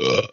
Ugh.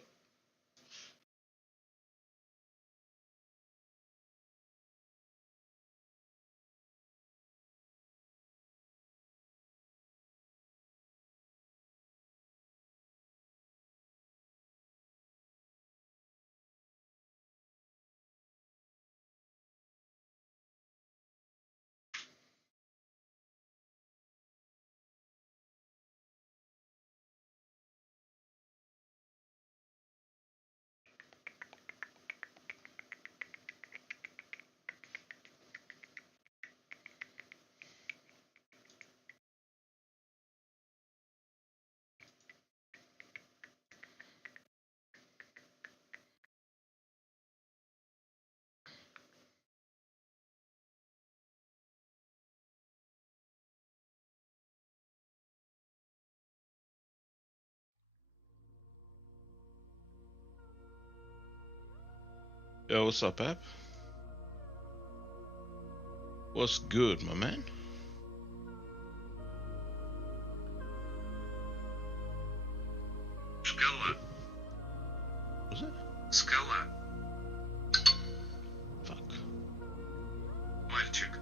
Yo, what's up, App? What's good, my man? Скала. What's it? Скала. Fuck. Мальчик.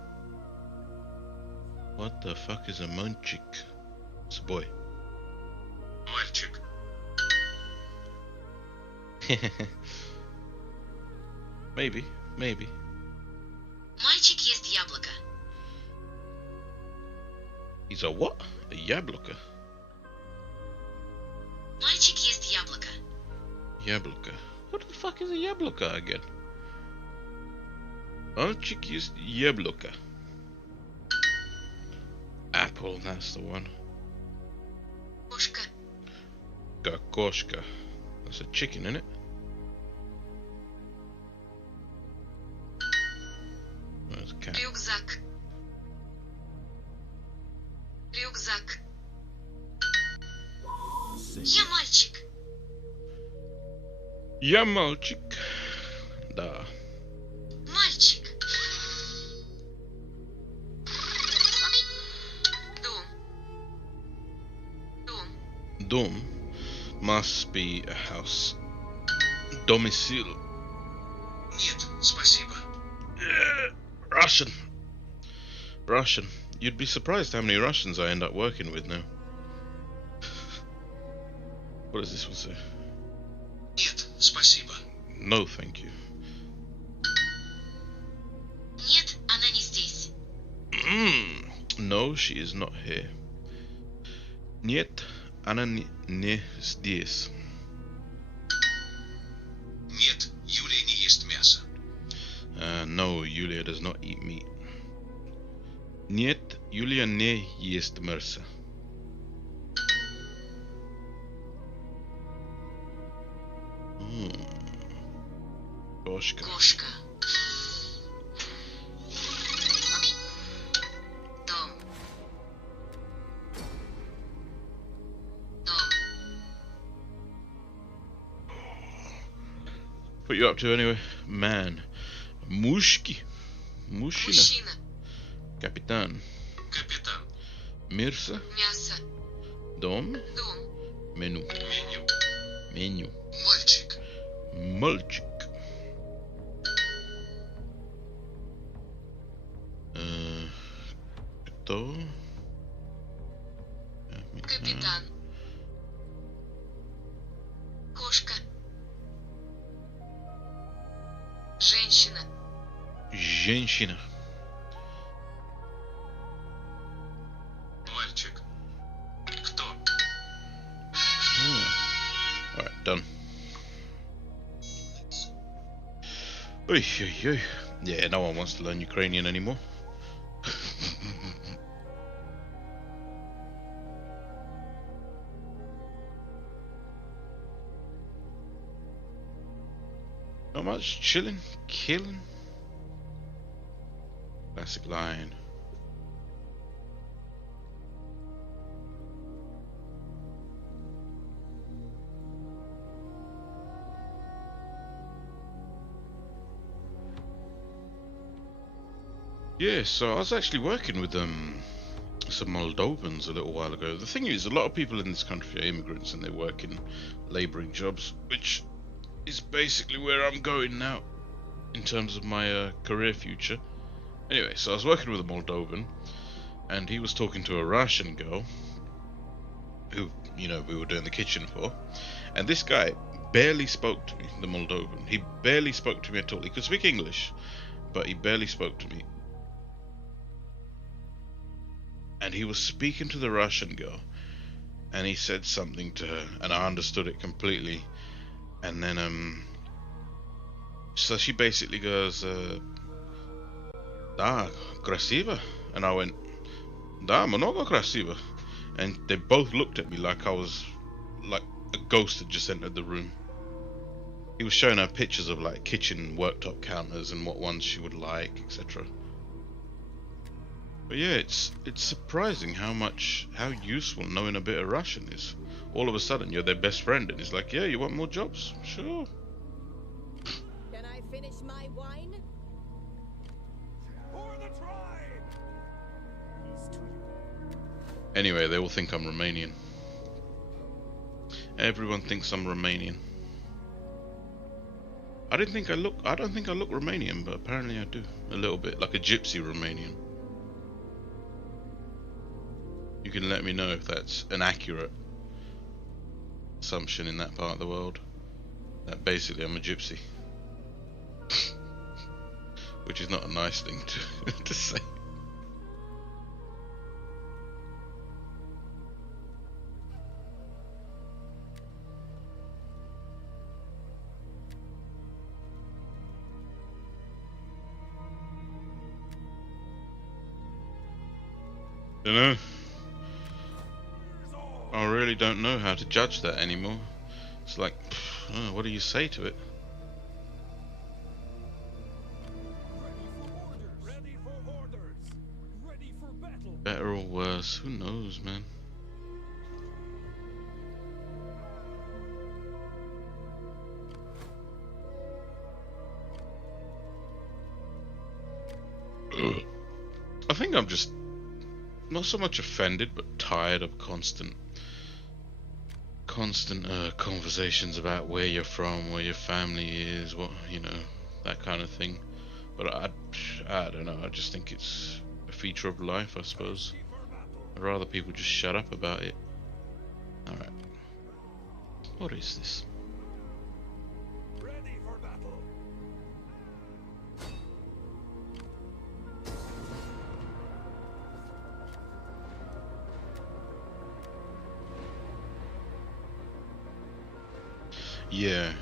What the fuck is a munchik? It's a boy. Мальчик. Maybe, maybe. Мальчик ест яблоко. He's a what? A яблоко? Мальчик ест яблоко. Яблоко. What the fuck is a яблоко again? Мальчик is яблоко. Apple, that's the one. Кошка. Кокошка. That's a chicken, isn't it? That's a cat. Рюкзак. Рюкзак. Я мальчик. Я мальчик. Да. Мальчик. Дом. Дом. Dom must be a house. Domicile. Нет, спасибо. Russian. Russian. You'd be surprised how many Russians I end up working with now. What does this one say? Нет, спасибо. No, thank you. Нет, она не здесь. No, she is not here. Нет, она не здесь. Нет, Юлия не ест мясо. No, Yulia does not eat meat. Нет, Yulia не ест мясо. Кошка. Кошка. Дом. Дом. What you up to anyway? Man. Мушки. Мужчина. Мужчина. Капитан. Капитан. Мирса. Мясо. Дом. Дом. Меню. Меню. Меню. Мальчик. Мальчик. Кто? Капитан. Кошка. Женщина. Женщина. Мальчик. Кто? Alright, done. Oy, oy, oy. Yeah, no one wants to learn Ukrainian anymore. Not much chilling, killing. Classic line. Yeah, so I was actually working with some Moldovans a little while ago. The thing is, a lot of people in this country are immigrants and they work in labouring jobs, which is basically where I'm going now in terms of my career future. Anyway, so I was working with a Moldovan, and he was talking to a Russian girl who, you know, we were doing the kitchen for, and this guy barely spoke to me, the Moldovan. He barely spoke to me at all. He could speak English, but he barely spoke to me. And he was speaking to the Russian girl, and he said something to her, and I understood it completely. And then, so she basically goes, "Da, красиво," and I went, "Da, много красиво," and they both looked at me like I was like a ghost had just entered the room. He was showing her pictures of like kitchen worktop counters and what ones she would like, etc. But yeah, it's surprising how useful knowing a bit of Russian is. All of a sudden, you're their best friend, and he's like, "Yeah, you want more jobs? Sure." Can I finish my wine? For the tribe! Anyway, they all think I'm Romanian. Everyone thinks I'm Romanian. I don't think I look Romanian, but apparently I do. A little bit, like a gypsy Romanian. You can let me know if that's an accurate assumption in that part of the world. That basically I'm a gypsy. Which is not a nice thing to say. You know, I really don't know how to judge that anymore. It's like, what do you say to it? Ready for orders. Ready for battle. Better or worse, who knows, man? I think I'm just not so much offended, but tired of constant conversations about where you're from, where your family is, what, you know, that kind of thing. But I don't know, I just think it's a feature of life, I suppose. I'd rather people just shut up about it. Alright. What is this? Ready for battle. Yeah.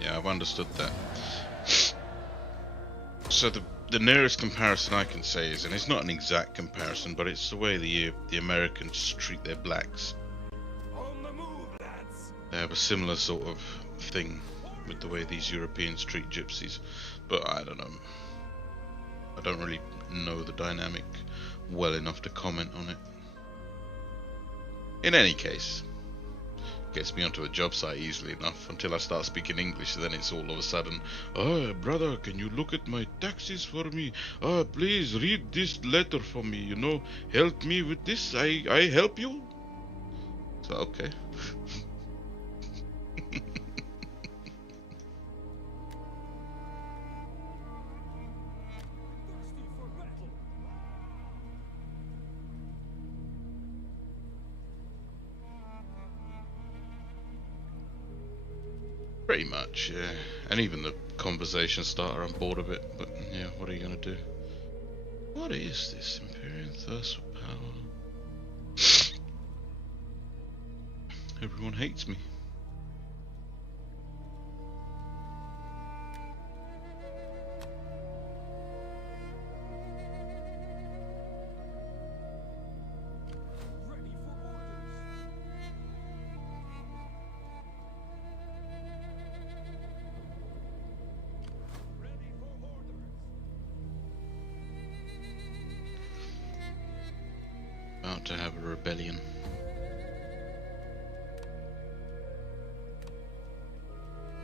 Yeah, I've understood that. So the nearest comparison I can say is, and it's not an exact comparison, but it's the way the Americans treat their blacks. On the move, lads. They have a similar sort of thing with the way these Europeans treat gypsies, but I don't know. I don't really know the dynamic well enough to comment on it. In any case, gets me onto a job site easily enough until I start speaking English. Then it's all of a sudden, "Oh, brother, can you look at my taxes for me? Oh, please read this letter for me, you know, help me with this, I help you." So, okay. Thirsty for battle. Pretty much, yeah. And even the conversation starter, I'm bored of it, but yeah, what are you gonna do? What is this Imperial thirst for power? Everyone hates me. Ready for orders. Ready for orders. About to have a rebellion.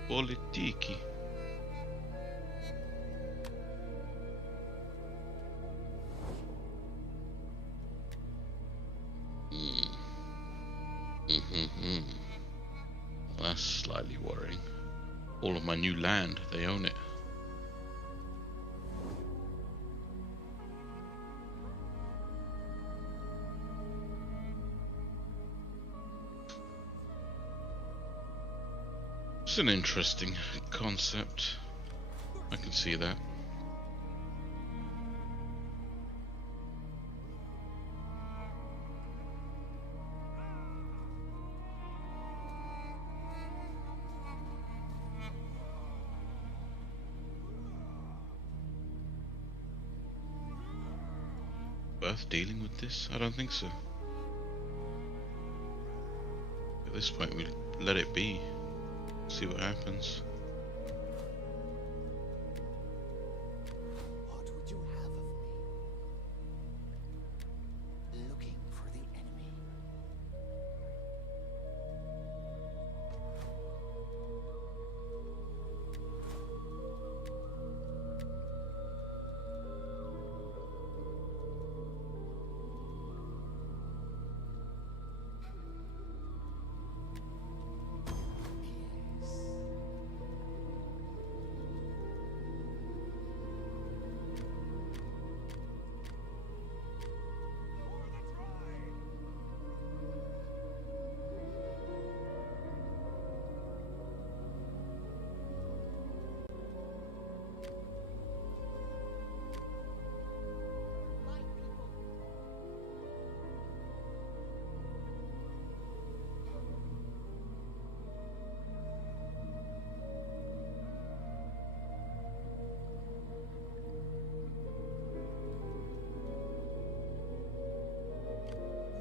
Politiki. all of my new land. They own it. It's an interesting concept. I can see that. Worth dealing with this? I don't think so. At this point, we let it be. See what happens. What would you have of me? Looking for the enemy.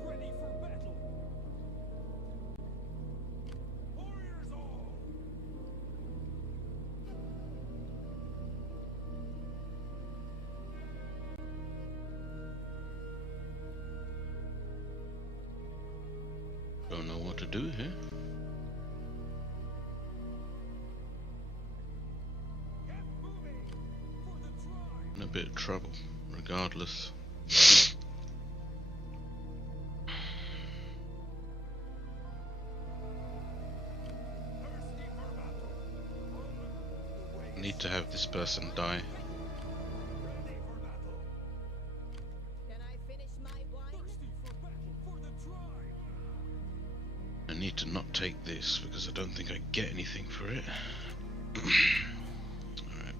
Ready for battle. Warriors all. Don't know what to do here. Get moving for the tribe. In a bit of trouble, regardless. Thirsty for battle. On the way. Need to have this person die. Ready for battle. Can I finish my wine? Thirsty for battle for the tribe. I need to not take this because I don't think I get anything for it. Alright.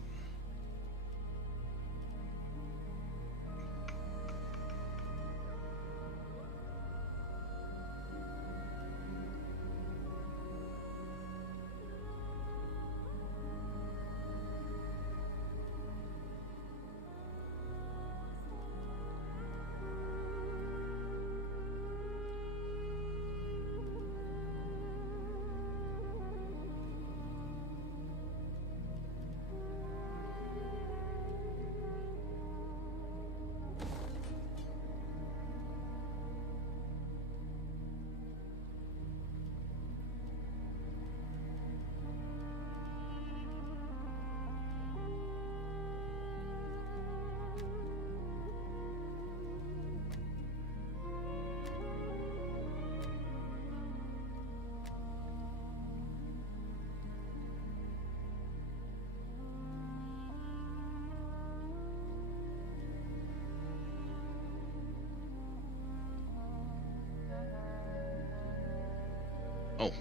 Oh,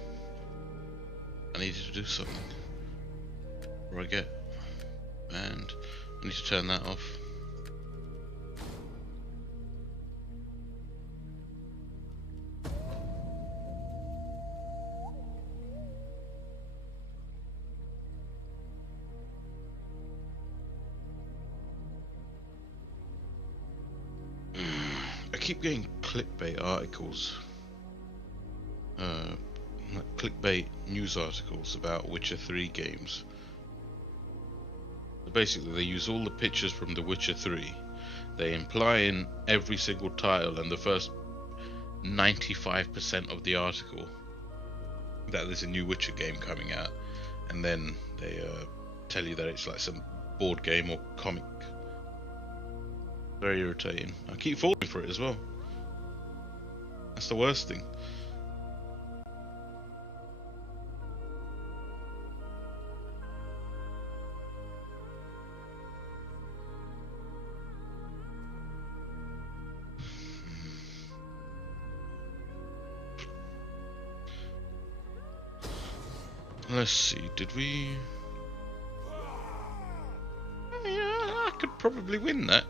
I needed to do something. Or I get, and I need to turn that off. I keep getting clickbait articles. Clickbait news articles about Witcher 3 games. Basically, they use all the pictures from The Witcher 3. They imply in every single title and the first 95% of the article that there's a new Witcher game coming out, and then they tell you that it's like some board game or comic. Very irritating. I keep falling for it as well. That's the worst thing. Let's see, did we... Yeah, I could probably win that.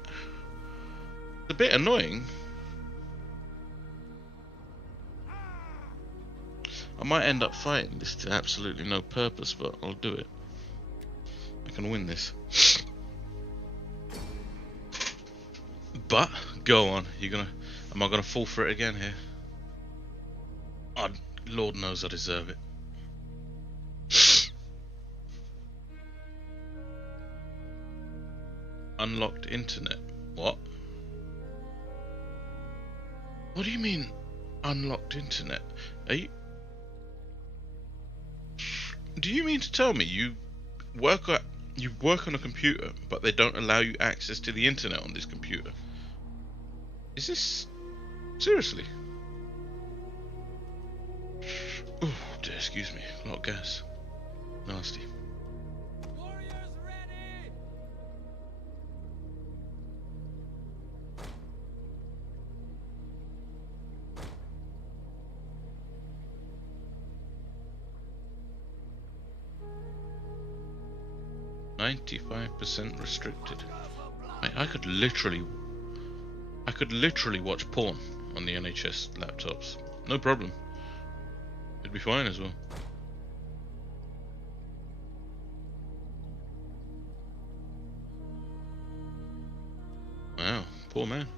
It's a bit annoying. I might end up fighting this to absolutely no purpose, but I'll do it. I can win this. But, go on, am I gonna fall for it again here? Oh, Lord knows I deserve it. Unlocked internet. What? What do you mean, unlocked internet? Do you mean to tell me you work on a computer, but they don't allow you access to the internet on this computer? Is this seriously? Oh, dear, excuse me. A lot of gas. Nasty. Warriors ready! 95% restricted. I could literally watch porn on the NHS laptops. No problem. It'd be fine as well. Wow, poor man.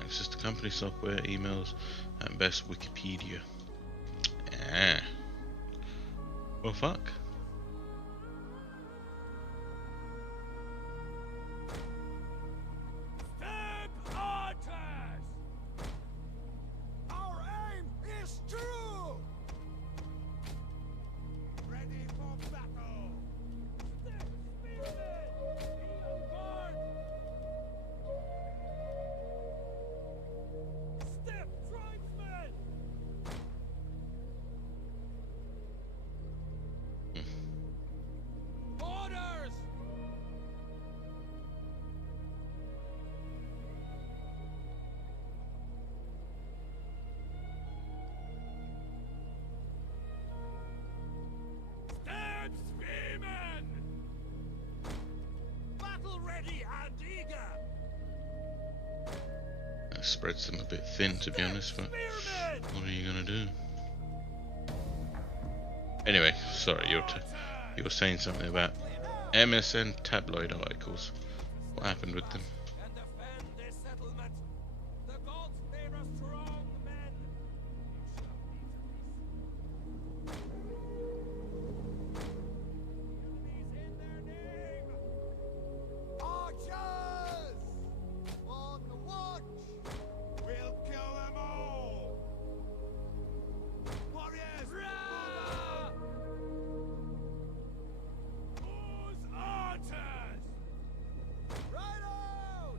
Access to company software, emails, at best Wikipedia. Ah. Well, fuck. Step archers! Our aim is true! Ready for battle! Step spearmen! Be on guard! Step tribesmen! Orders! Step spearmen! Battle ready and eager! That spreads them a bit thin, to be honest, but Spearmen! what are you gonna do? Anyway, sorry, you were saying something about MSN tabloid articles. What happened with them? And defend this settlement. The gods favor strong men. Enemies in their name. Archers! On the watch! We'll kill them all! Warriors! Whose archers? Right out!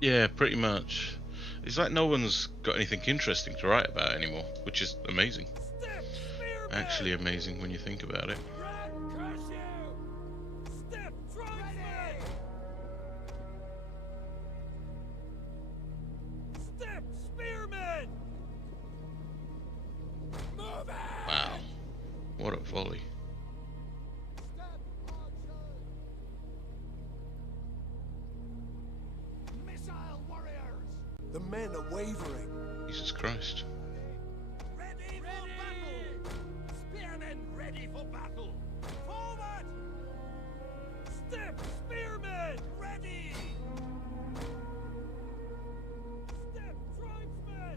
Yeah, pretty much. It's like no one's got anything interesting to write about anymore, which is amazing. Step spearmen! Actually amazing when you think about it. Rat curse you! Step tribesmen! Step spearmen! Move it! Wow. What a volley. Step archers! Missile warriors! The men are wavering. Jesus Christ. Ready for battle! Spearmen ready for battle! Forward! Step spearmen ready! Step tribesmen!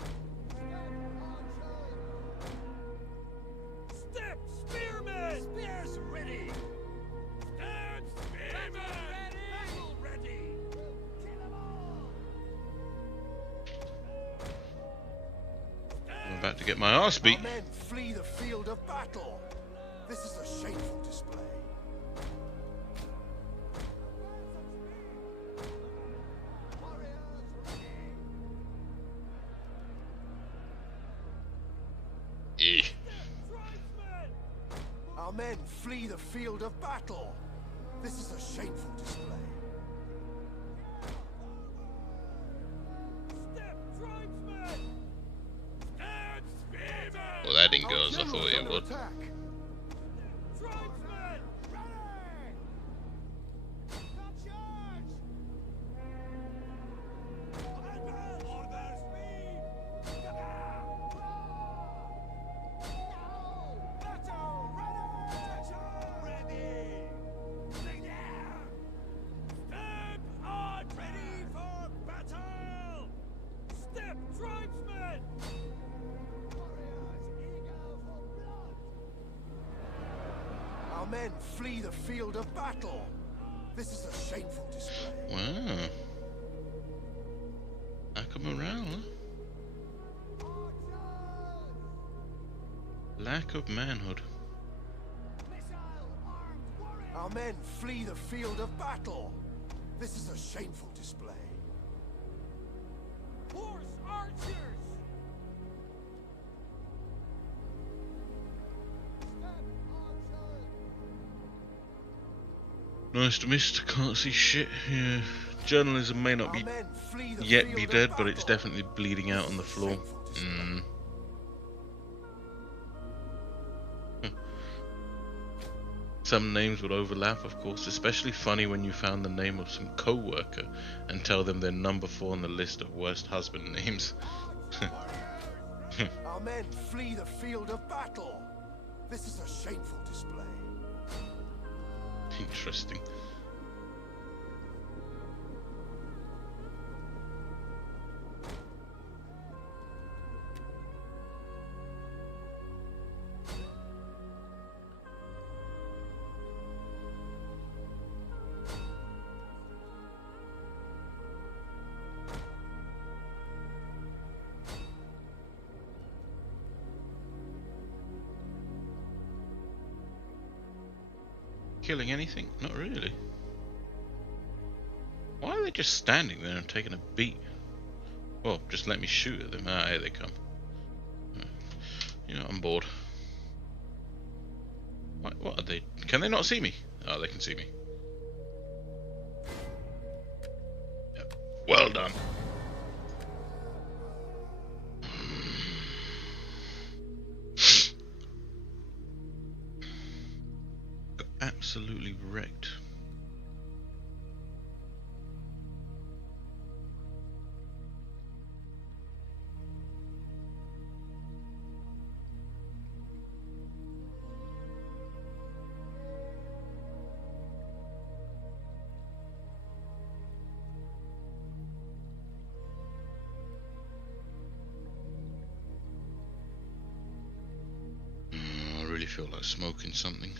Step spearmen! Spears ready! Step spearmen! Battle ready! Kill them all! I'm about to get my arse beat. Our men flee the field of battle. This is a shameful display. Eh. Tribesmen! Our men flee the field of battle. This is a shameful display. Step tribesmen! attack! Tribesmen! Ready! Not charge! Advance! Orders lead! Battle! Ready! Ready! Lay down! Step on! Ready for battle! Step, tribesmen! Warriors, eager for blood! Our men flee the field of battle. This is a shameful display. Wow. Lack of morale, huh? Lack of manhood. Our men flee the field of battle. This is a shameful display. Horse archers! Step archers! Nice to miss. Can't see shit. Yeah. Journalism may not Our be men flee the yet field be of dead, but it's battle. definitely bleeding out on the floor. Shameful display. Mm. Some names would overlap, of course, especially funny when you found the name of some co-worker and tell them they're number 4 on the list of worst husband names. Our men flee the field of battle. This is a shameful display. Interesting. Killing anything? Not really. Why are they just standing there and taking a beat? Well, just let me shoot at them. Ah, here they come. You know, I'm bored. What are they? Can they not see me? Oh, they can see me. Yep. Well done. Got absolutely wrecked. I really feel like smoking something.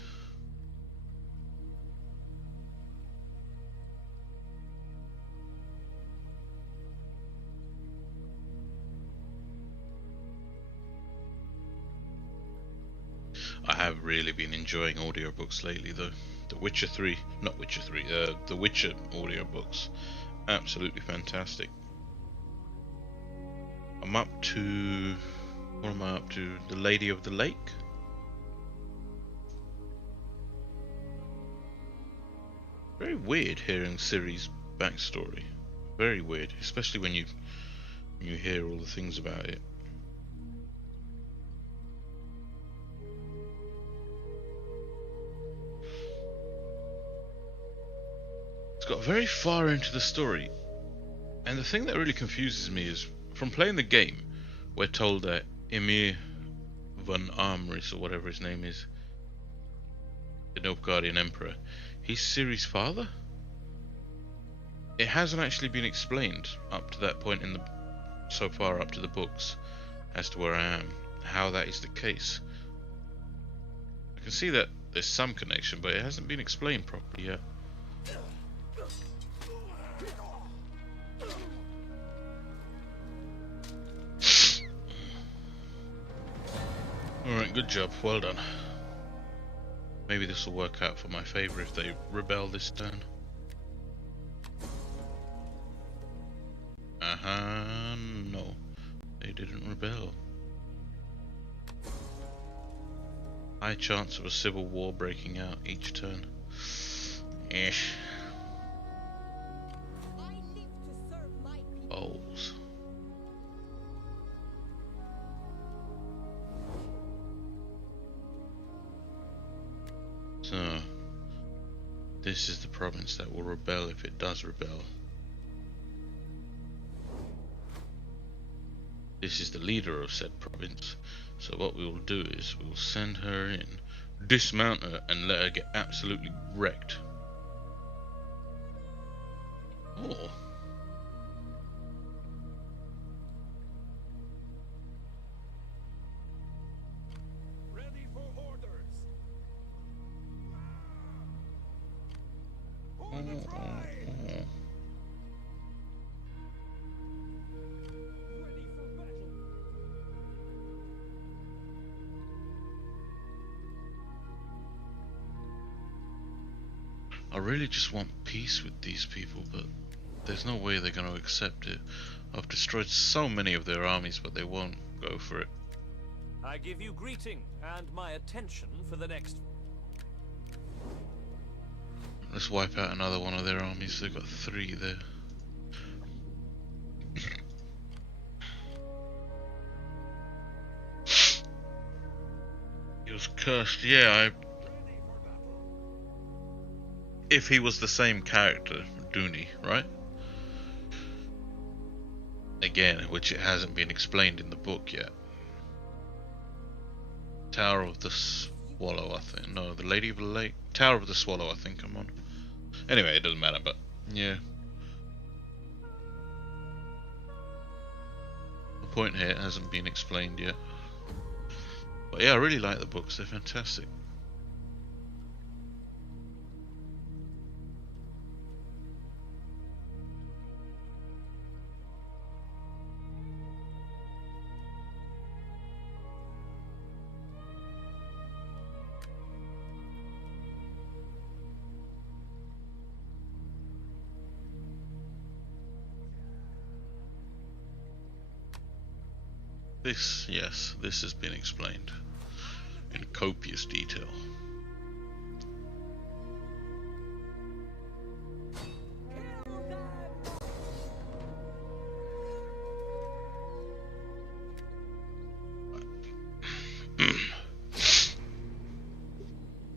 I have really been enjoying audiobooks lately though. The Witcher 3, not Witcher 3, The Witcher audiobooks. Absolutely fantastic. I'm up to... what am I up to? The Lady of the Lake? Very weird hearing Ciri's backstory. Very weird, especially when you hear all the things about it. It's got very far into the story, and the thing that really confuses me is, from playing the game, we're told that Emir von Armris, or whatever his name is, the Nilfgaardian Emperor, he's Ciri's father? It hasn't actually been explained up to that point in the, so far up to the books, as to where I am, how that is the case. I can see that there's some connection, but it hasn't been explained properly yet. Alright, good job, well done. Maybe this will work out for my favour if they rebel this turn. No. They didn't rebel. High chance of a civil war breaking out each turn. Ish. I live to serve my people. Bowls. This is the province that will rebel if it does rebel. This is the leader of said province. So what we will do is we'll send her in, dismount her, and let her get absolutely wrecked. Oh. Ready for orders. For the tribe. Oh. Ready for battle. I really just want peace with these people, but there's no way they're going to accept it. I've destroyed so many of their armies, but they won't go for it. I give you greeting and my attention for the next. Let's wipe out another one of their armies. They've got 3 there. He was cursed. Yeah, if he was the same character, Dooney, right? Again, which it hasn't been explained in the book yet. Tower of the Swallow, I think. No, the Lady of the Lake. Tower of the Swallow, I think I'm on. Anyway, it doesn't matter, but yeah. The point here hasn't been explained yet. But yeah, I really like the books. They're fantastic. This, yes, this has been explained in copious detail.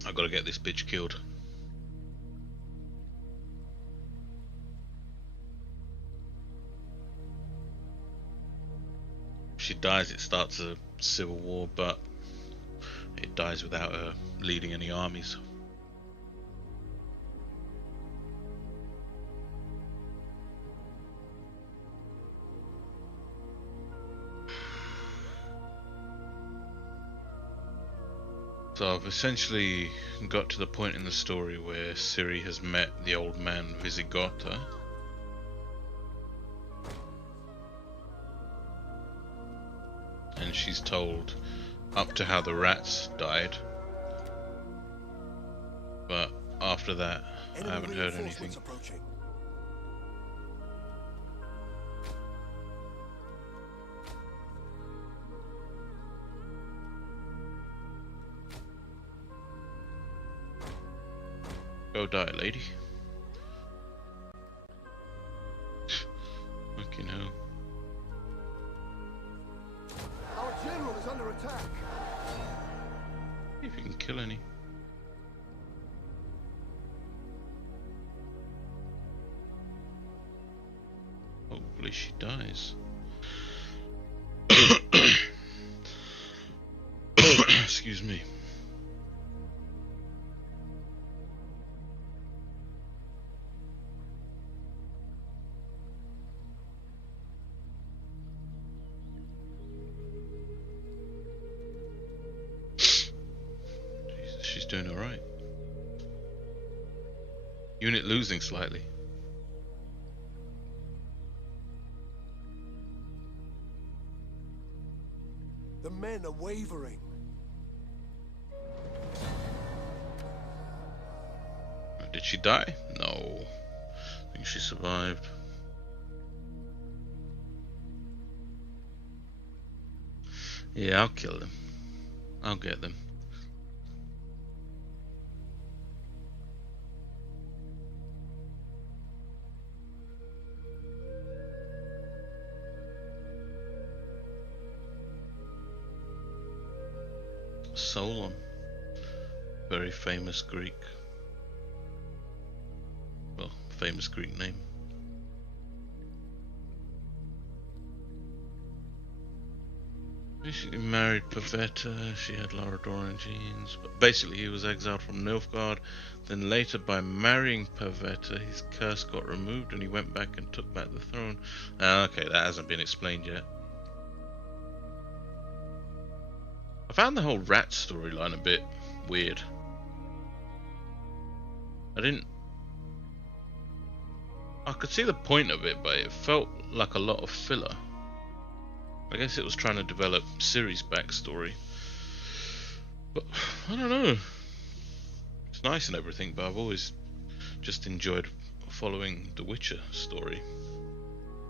I gotta get this bitch killed. If she dies, it starts a civil war, but it dies without her leading any armies. So I've essentially got to the point in the story where Ciri has met the old man Visigotta. And she's told up to how the rats died. But after that, I haven't heard anything. Approaching. Go die, lady. Fucking hell. Our general is under attack. See if you can kill any. Hopefully she dies. Excuse me. She's doing alright. Unit losing slightly. The men are wavering. Did she die? No. I think she survived. Yeah, I'll kill them. I'll get them. Solon, very famous Greek. famous Greek name. Basically married Pavetta, she had Laradorian genes, but basically he was exiled from Nilfgaard, then later by marrying Pavetta his curse got removed and he went back and took back the throne. Okay, that hasn't been explained yet. I found the whole rat storyline a bit weird. I could see the point of it, but it felt like a lot of filler. I guess it was trying to develop Ciri's backstory. But, I don't know. It's nice and everything, but I've always just enjoyed following the Witcher story.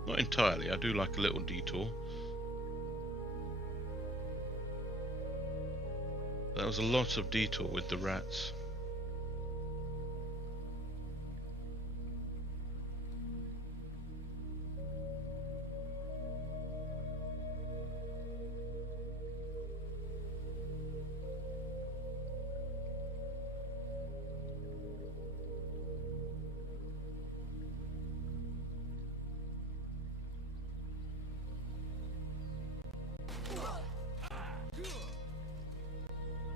Not entirely, I do like a little detour. That was a lot of detour with the rats.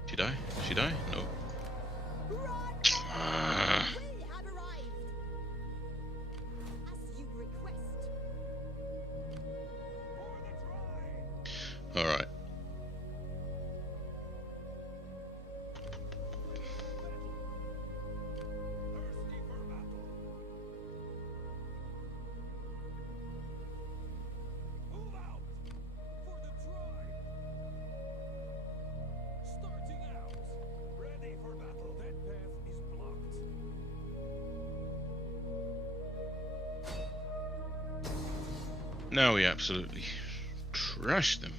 She die? She die? No. We have arrived. As you request. Alright. Thirsty for battle. Move out for the tribe. Starting out. Ready for battle. That path is blocked. Now we absolutely trash them.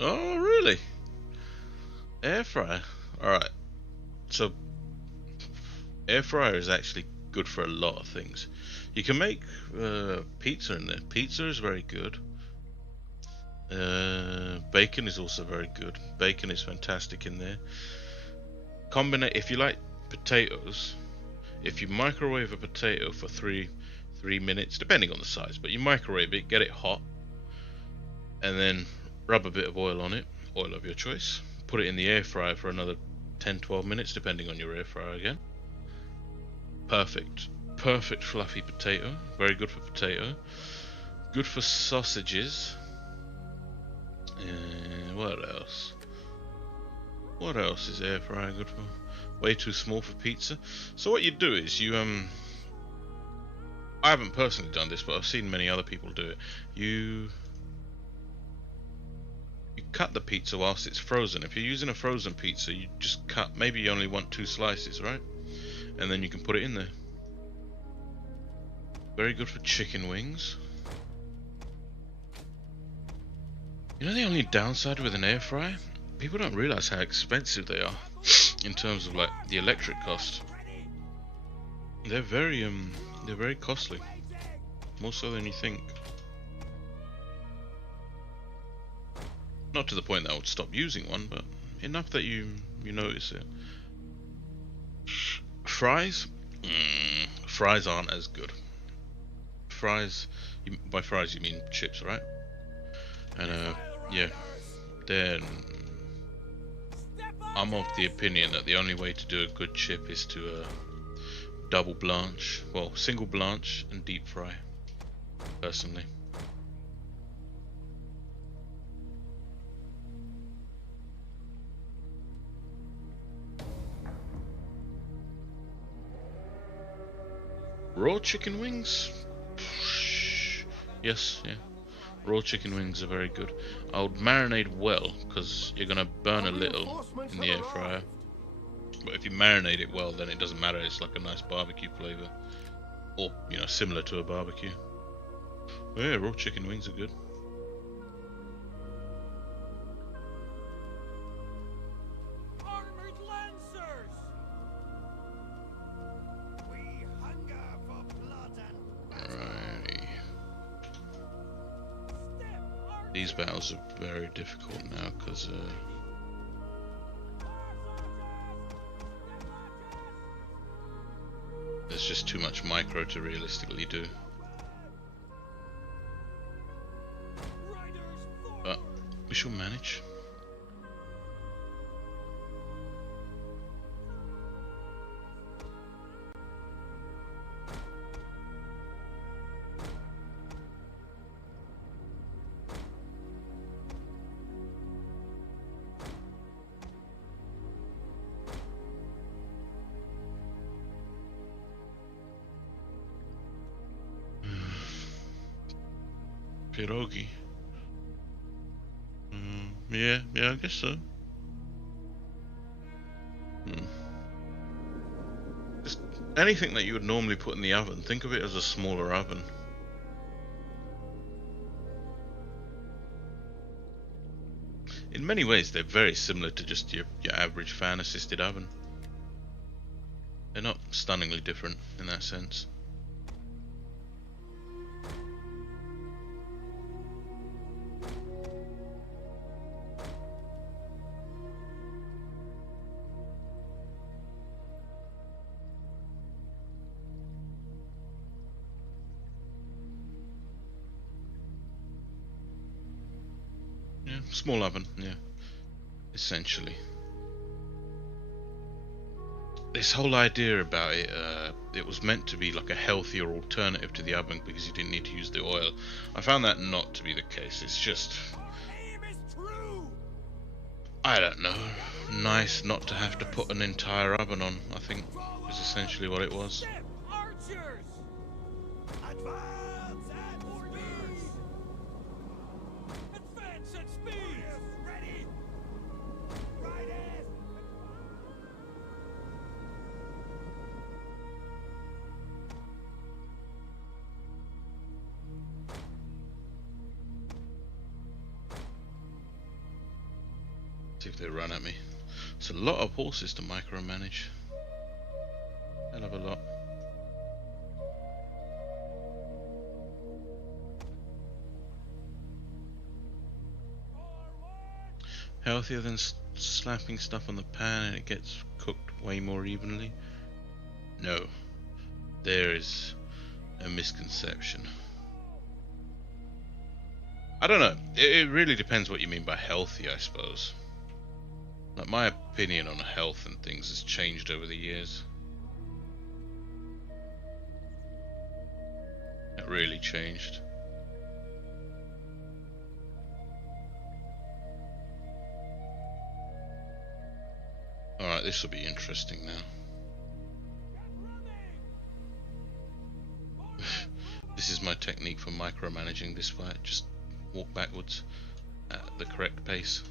Oh, really? Air fryer. Alright. So, air fryer is actually good for a lot of things. You can make pizza in there. Pizza is very good. Bacon is also very good. Bacon is fantastic in there. If you like potatoes, if you microwave a potato for three minutes, depending on the size, but you microwave it, get it hot, and then rub a bit of oil on it, oil of your choice, put it in the air fryer for another 10-12 minutes, depending on your air fryer again. Perfect fluffy potato, very good for potato, good for sausages. What else is air fryer good for? Way too small for pizza. So what you do is you I haven't personally done this, but I've seen many other people do it. You cut the pizza whilst it's frozen. If you're using a frozen pizza, you just cut, maybe you only want 2 slices, right? And then you can put it in there. Very good for chicken wings. You know the only downside with an air fryer? People don't realize how expensive they are in terms of like the electric cost. They're very costly. More so than you think. Not to the point that I would stop using one, but enough that you notice it. Fries? Fries aren't as good. By fries you mean chips, right? And yeah, then I'm of the opinion that the only way to do a good chip is to double blanch, well, single blanch and deep fry, personally. Raw chicken wings? Yes, yeah. Raw chicken wings are very good. I would marinate well, because you're going to burn a little in the air fryer. But if you marinate it well, then it doesn't matter. It's like a nice barbecue flavour. Or, similar to a barbecue. But yeah, raw chicken wings are good. Armored lancers. We hunger for blood and Alright, These battles are very difficult now because there's just too much micro to realistically do. But we shall manage. Pierogi. Yeah, I guess so. Just anything that you would normally put in the oven, think of it as a smaller oven. In many ways, they're very similar to just your average fan-assisted oven. They're not stunningly different in that sense. Small oven, yeah, essentially. This whole idea about it, it was meant to be like a healthier alternative to the oven because you didn't need to use the oil. I found that not to be the case. It's just, I don't know, nice not to have to put an entire oven on, I think is essentially what it was. See if they run at me. It's a lot of horses to micromanage. Hell of a lot. Healthier than slapping stuff on the pan and it gets cooked way more evenly? No. There is a misconception. I don't know. It really depends what you mean by healthy, I suppose. Like, my opinion on health and things has changed over the years. It really changed. Alright, this will be interesting now. This is my technique for micromanaging this fight. Just walk backwards at the correct pace.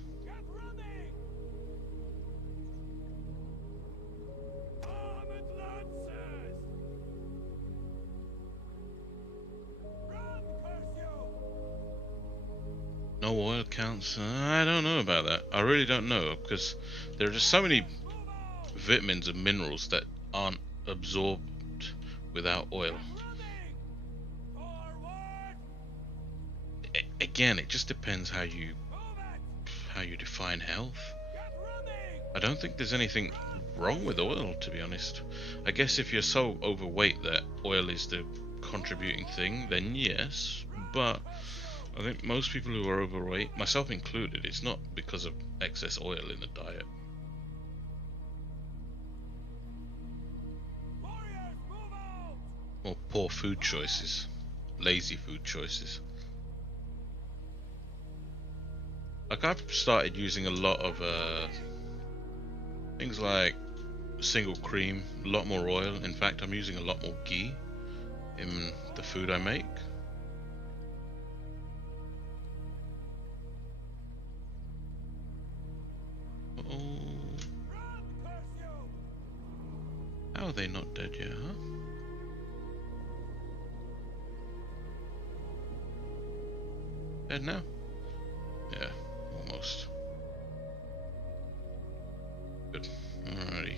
No oil counts. I don't know about that. I really don't know, because there are just so many vitamins and minerals that aren't absorbed without oil. Again, it just depends how you define health. I don't think there's anything wrong with oil, to be honest. I guess if you're so overweight that oil is the contributing thing, then yes, but I think most people who are overweight, myself included, it's not because of excess oil in the diet. Or poor food choices, lazy food choices. Like, I've started using a lot of things like single cream, a lot more oil. In fact, I'm using a lot more ghee in the food I make. Oh, how are they not dead yet, huh? Dead now? Yeah, almost. Good. Alrighty.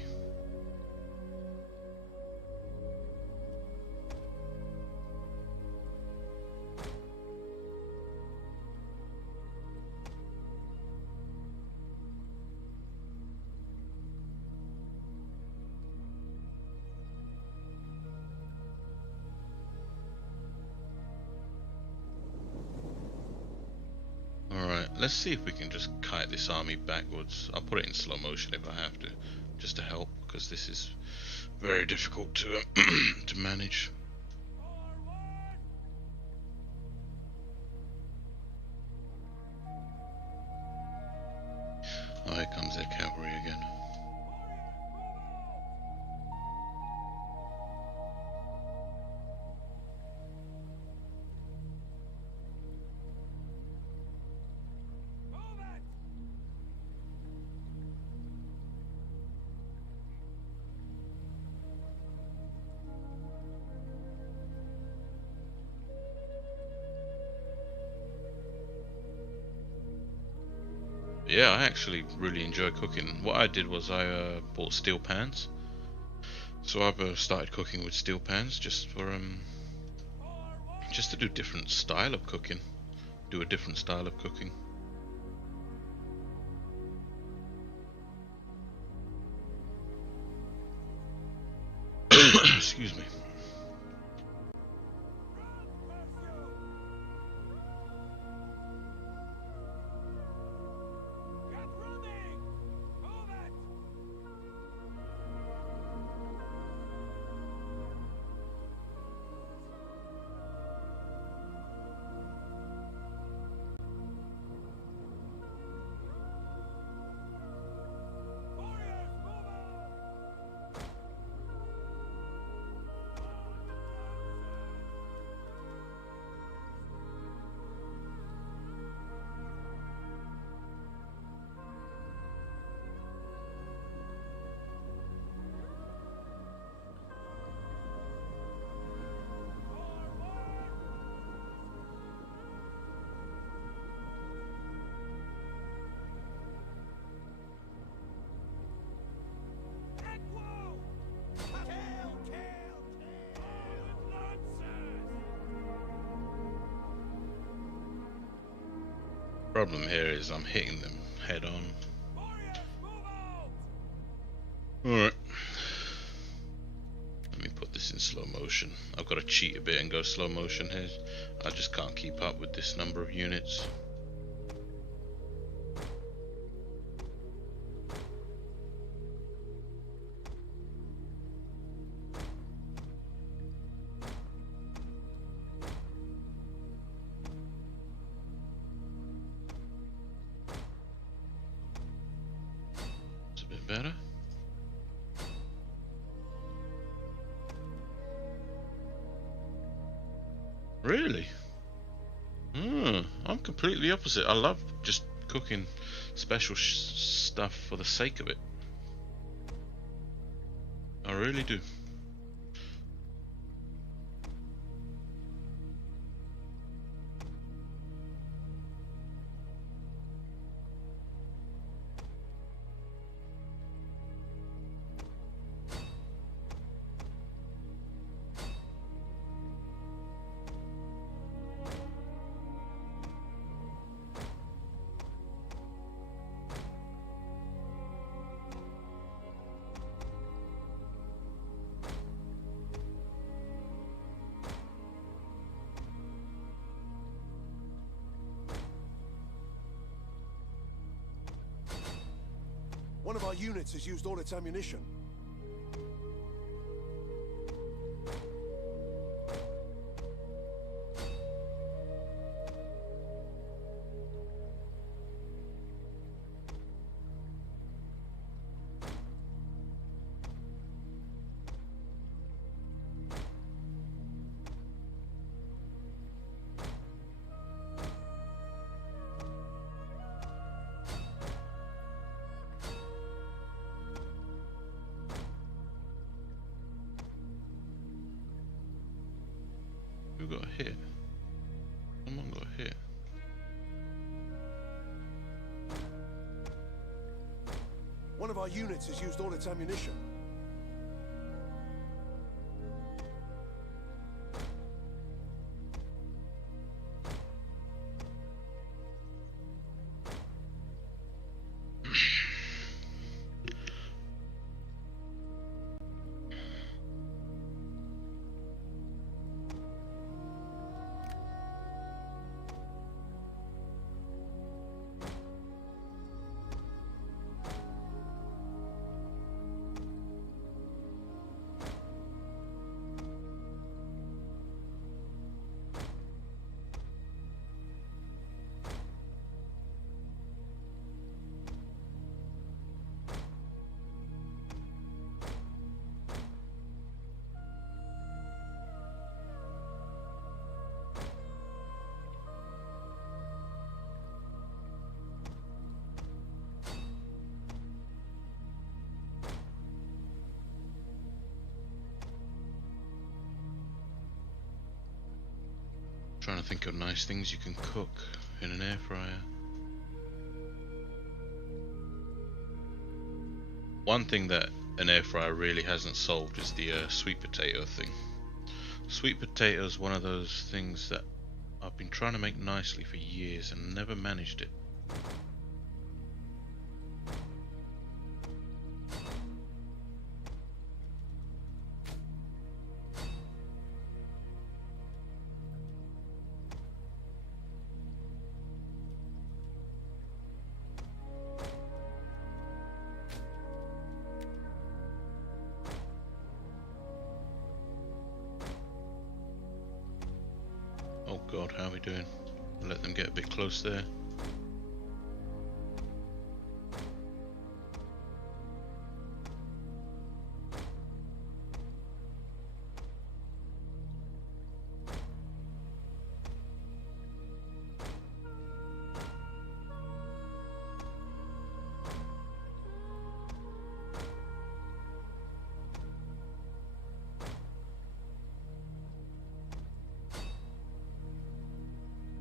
let's see if we can just kite this army backwards. I'll put it in slow motion if I have to, just to help, because this is very difficult to to manage. Oh, here comes their cavalry again. Yeah, I actually really enjoy cooking. What I did was I bought steel pans. So I've started cooking with steel pans just for just to do different style of cooking. Do a different style of cooking. Excuse me. Problem here is I'm hitting them head on. Alright. Let me put this in slow motion. I've got to cheat a bit and go slow motion here. I just can't keep up with this number of units. Better. Really? I'm completely opposite. I love just cooking special stuff for the sake of it. I really do. One of our units has used all its ammunition. Who got hit? Someone got hit. One of our units has used all its ammunition. Trying to think of nice things you can cook in an air fryer. One thing that an air fryer really hasn't solved is the sweet potato thing. Sweet potato is one of those things that I've been trying to make nicely for years and never managed it. Oh god, how are we doing? Let them get a bit close there.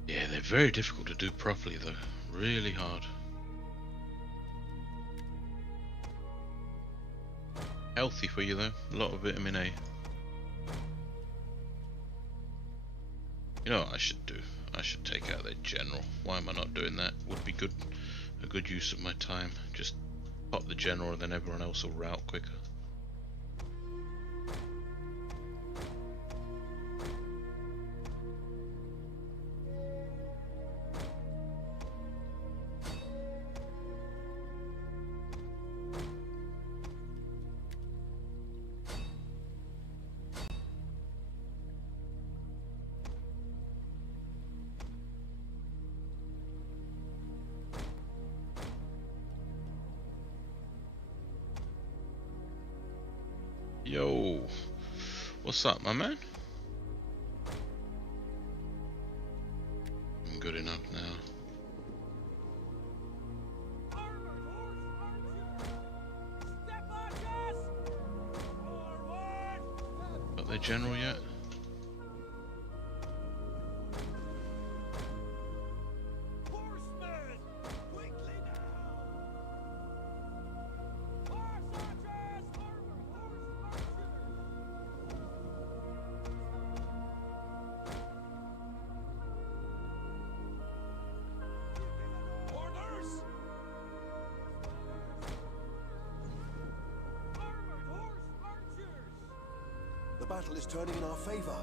Yeah, they're very difficult to do properly though. Really hard. Healthy for you though. A lot of vitamin A. You know what I should do? I should take out their general. Why am I not doing that? Would be good. A good use of my time. Just pop the general and then everyone else will rout quicker. Yo, what's up, my man? I'm good enough now. Armored horse archer! Step archers! Forward! Got their general yet? Horsemen! Quickly now! Horse archers! Armored horse archers! Orders! Armored horse archers! The battle is turning in our favor.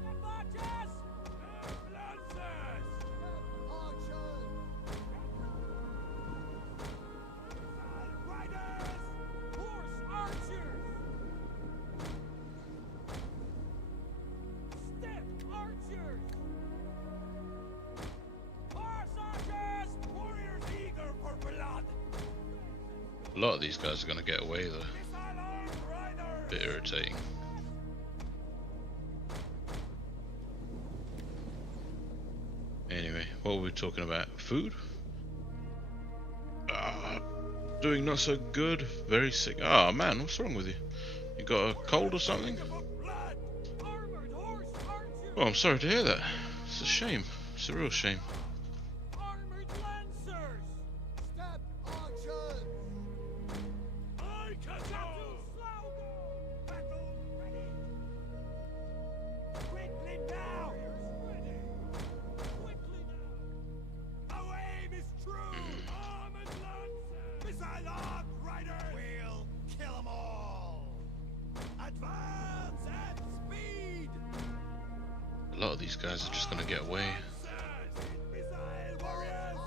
Step archers! Lancers! Archers! Riders! Horse archers! Step archers! Horse archers! Warriors eager for blood! A lot of these guys are gonna get away though. Missile armed riders! Bit irritating. Anyway, what were we talking about? Food? Doing not so good. Very sick. Ah, man, what's wrong with you? You got a cold or something? Blood! Armored horse archers! Oh, I'm sorry to hear that. It's a shame. It's a real shame. Armored lancers! Step archers! I can go! Battle ready! Quickly now! Ready! Quickly now! Our aim is true! Armored lancers! Missile armed riders! We'll kill them all! Advance at speed! A lot of these guys are just gonna get away. Missile warriors!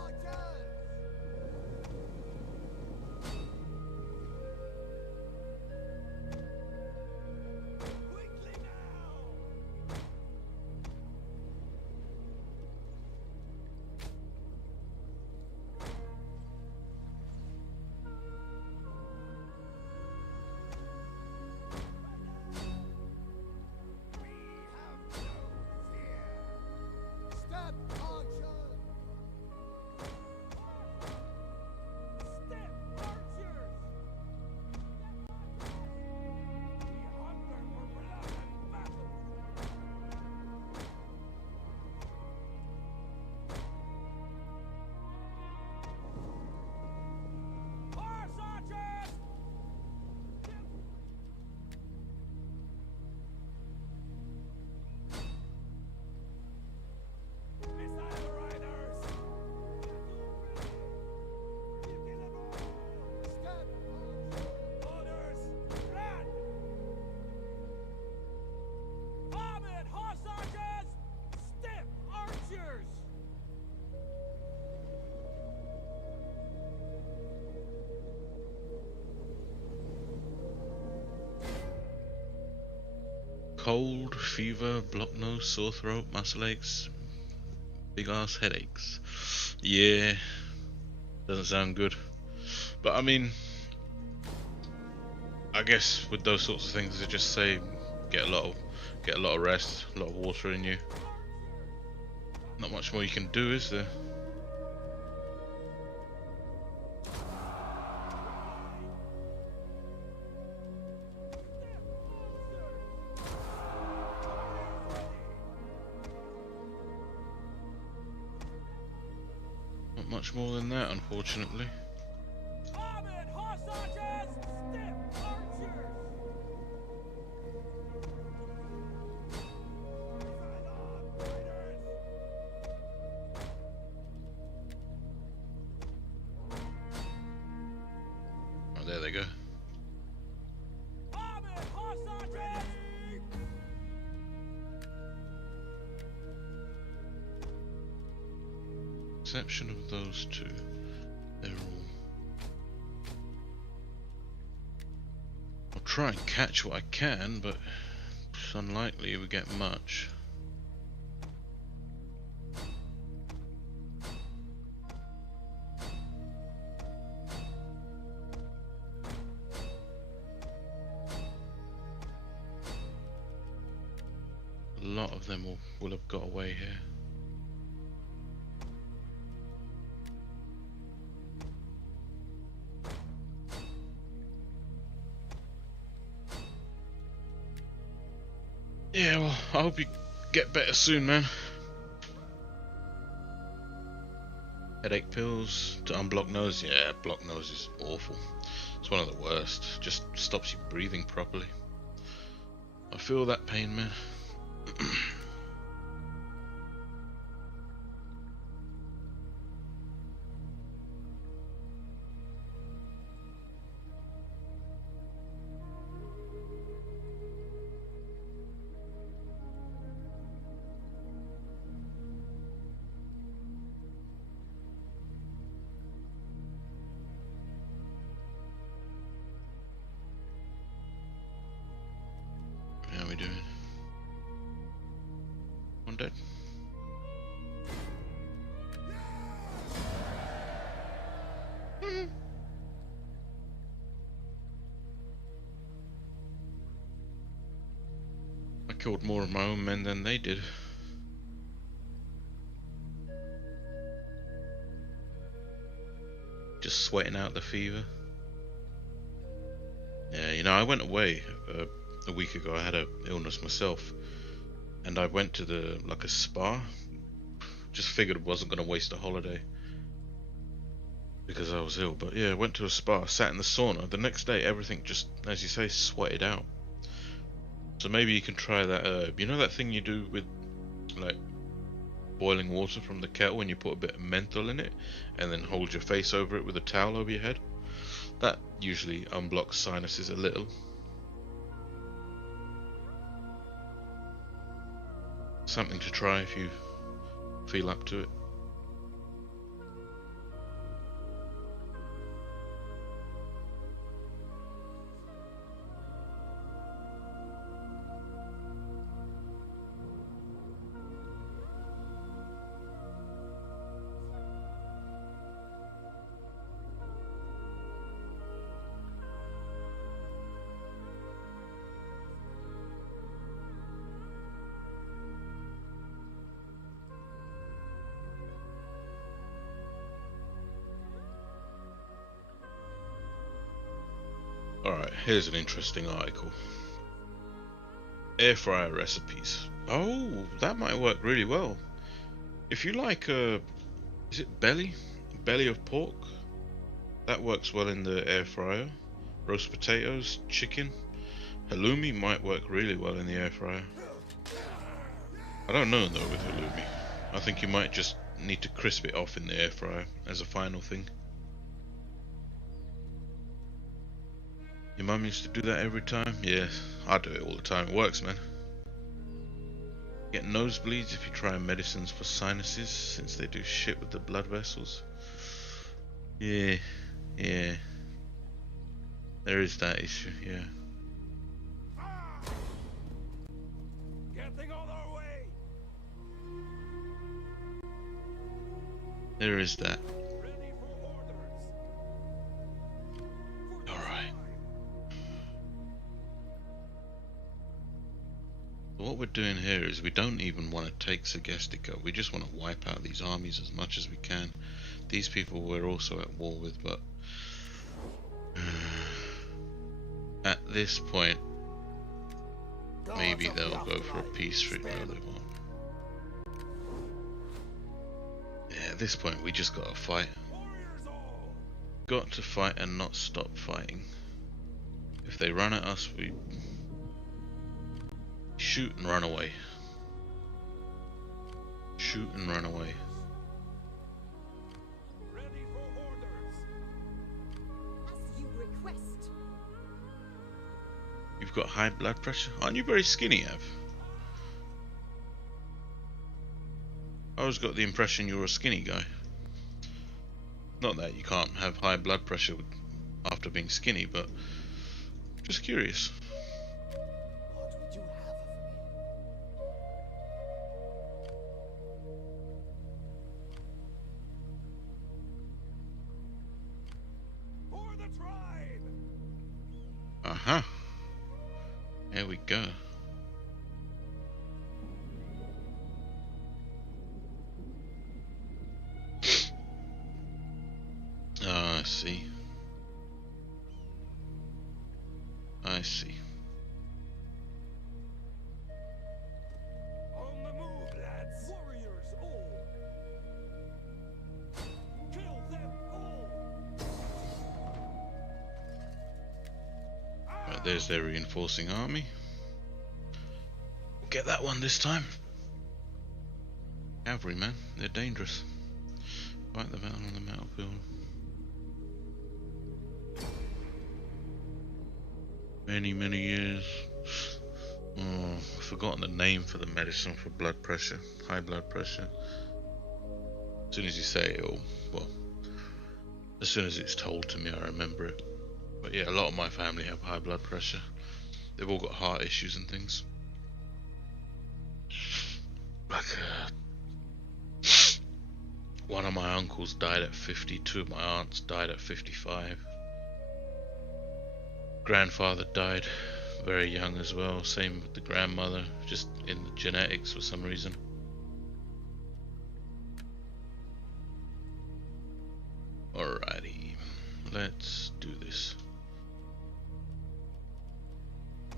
Quickly now! We have no fear. Step cold, fever, blocked nose, sore throat, muscle aches, big ass headaches. Yeah, doesn't sound good. But I mean, I guess with those sorts of things, they just say get a lot of rest, a lot of water in you. Not much more you can do, is there? Not much more than that, unfortunately. Armored horse archers, stiff archers. Oh, there they go. Armored horse archers. Exception of those two. They're all. I'll try and catch what I can, but it's unlikely we get much. A lot of them will have got away here. Yeah, well, I hope you get better soon, man. Headache pills to unblock nose. Yeah, blocked nose is awful. It's one of the worst. Just stops you breathing properly. I feel that pain, man. How we doing? One dead. I killed more of my own men than they did. Just sweating out the fever. Yeah, you know, I went away a week ago. I had an illness myself, and I went to a spa. Just figured I wasn't going to waste a holiday because I was ill. But yeah, went to a spa, sat in the sauna. The next day, everything just, as you say, sweated out. So maybe you can try that herb. You know that thing you do with like boiling water from the kettle, and you put a bit of menthol in it, and then hold your face over it with a towel over your head? That usually unblocks sinuses a little. Something to try if you feel up to it. Alright, here's an interesting article. Air fryer recipes. Oh, that might work really well. If you like, is it belly? Belly of pork? That works well in the air fryer. Roast potatoes, chicken. Halloumi might work really well in the air fryer. I don't know though with halloumi. I think you might just need to crisp it off in the air fryer as a final thing. Your mum used to do that every time? Yeah, I do it all the time. It works, man. Get nosebleeds if you try medicines for sinuses, since they do shit with the blood vessels. Yeah. There is that issue, yeah. There is that. Ready for orders. Alright. What we're doing here is we don't even want to take Segestica. We just want to wipe out these armies as much as we can. These people we're also at war with, but at this point maybe they'll go for a peace treaty. No, they won't. Yeah, at this point we just gotta fight. Warriors all. Got to fight and not stop fighting. If they run at us, we shoot and run away. Shoot and run away. Ready for orders. As you request. You've got high blood pressure? Aren't you very skinny, Av? I always got the impression you're a skinny guy. Not that you can't have high blood pressure after being skinny, but just curious. What would you have of me? For the tribe. Uh-huh. Here we go. Ah, I see. I see. On the move, lads. Warriors all. Kill them all. Right, there's their reinforcing army. We'll get that one this time. Cavalryman, they're dangerous. Fight them out on the battlefield. Many years. Oh, I've forgotten the name for the medicine for blood pressure, high blood pressure. As soon as you say it, well, as soon as it's told to me, I remember it. But yeah, a lot of my family have high blood pressure. They've all got heart issues and things. Like, one of my uncles died at 50, two of my aunts died at 55. Grandfather died very young as well, same with the grandmother, just in the genetics for some reason. Alrighty, let's do this.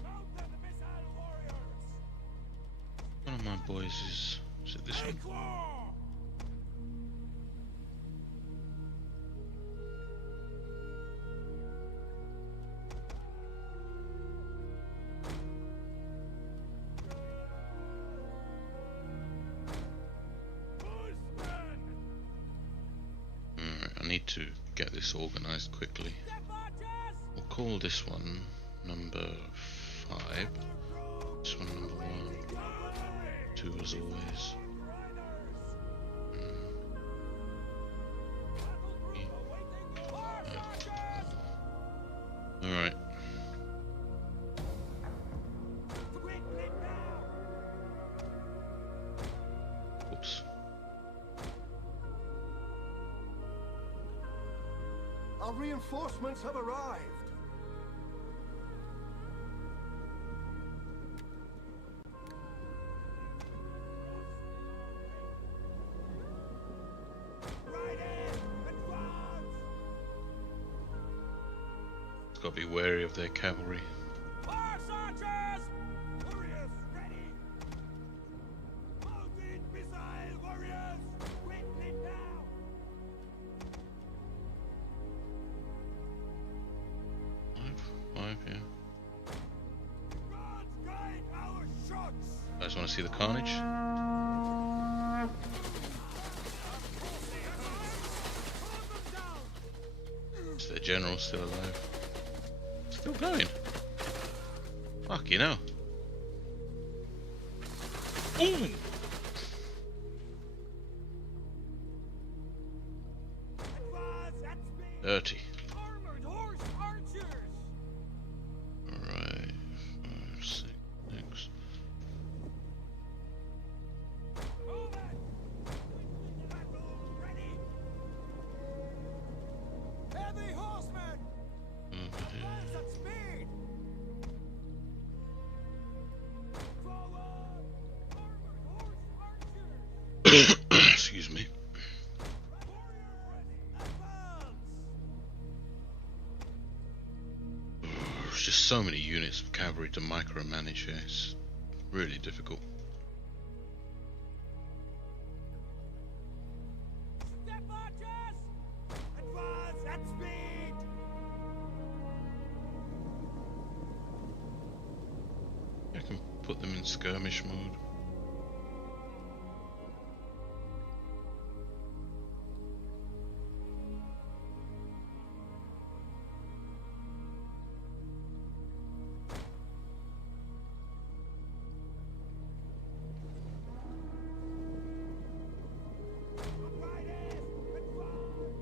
Mount them, missile warriors. One of my boys is it this one? Take war. Alright, I need to get this organized quickly. We'll call this one number 5. This one number 1. 2 as always. Alright. Oops. Our reinforcements have arrived. Got to be wary of their cavalry. Horse archers! Warriors ready! Mounted missile warriors! Quickly now! Five, yeah. Gods guide our shots! Guys want to see the carnage? Is their general still alive? Still going. Fuck, you know. Ooh! Advance at speed! Dirty. Armored horse archers! Alright. 5, 6, 6. Move it! Battle ready! Excuse me. There's just so many units of cavalry to micromanage here. It's really difficult. Step archers! Advance at speed! I can put them in skirmish mode. Riders! Advance!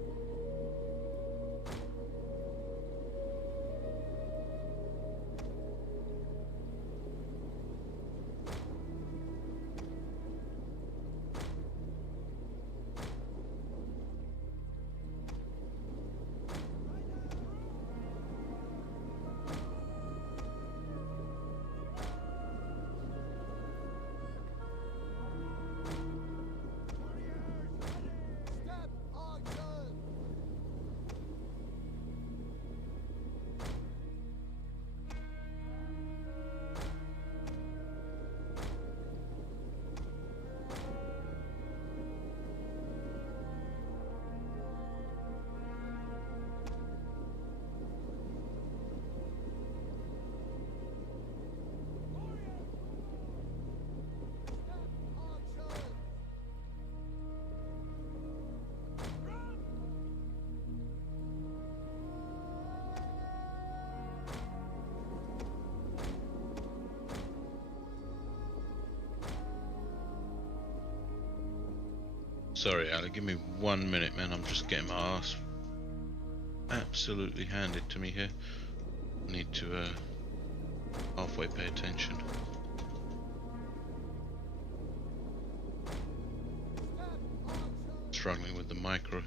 Step archers! Step archers! Sorry, Ali, give me 1 minute, man. I'm just getting my ass absolutely handed to me here. I need to halfway pay attention. Struggling with the micro.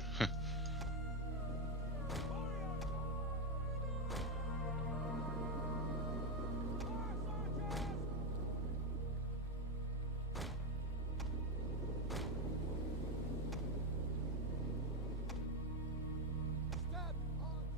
Step archers!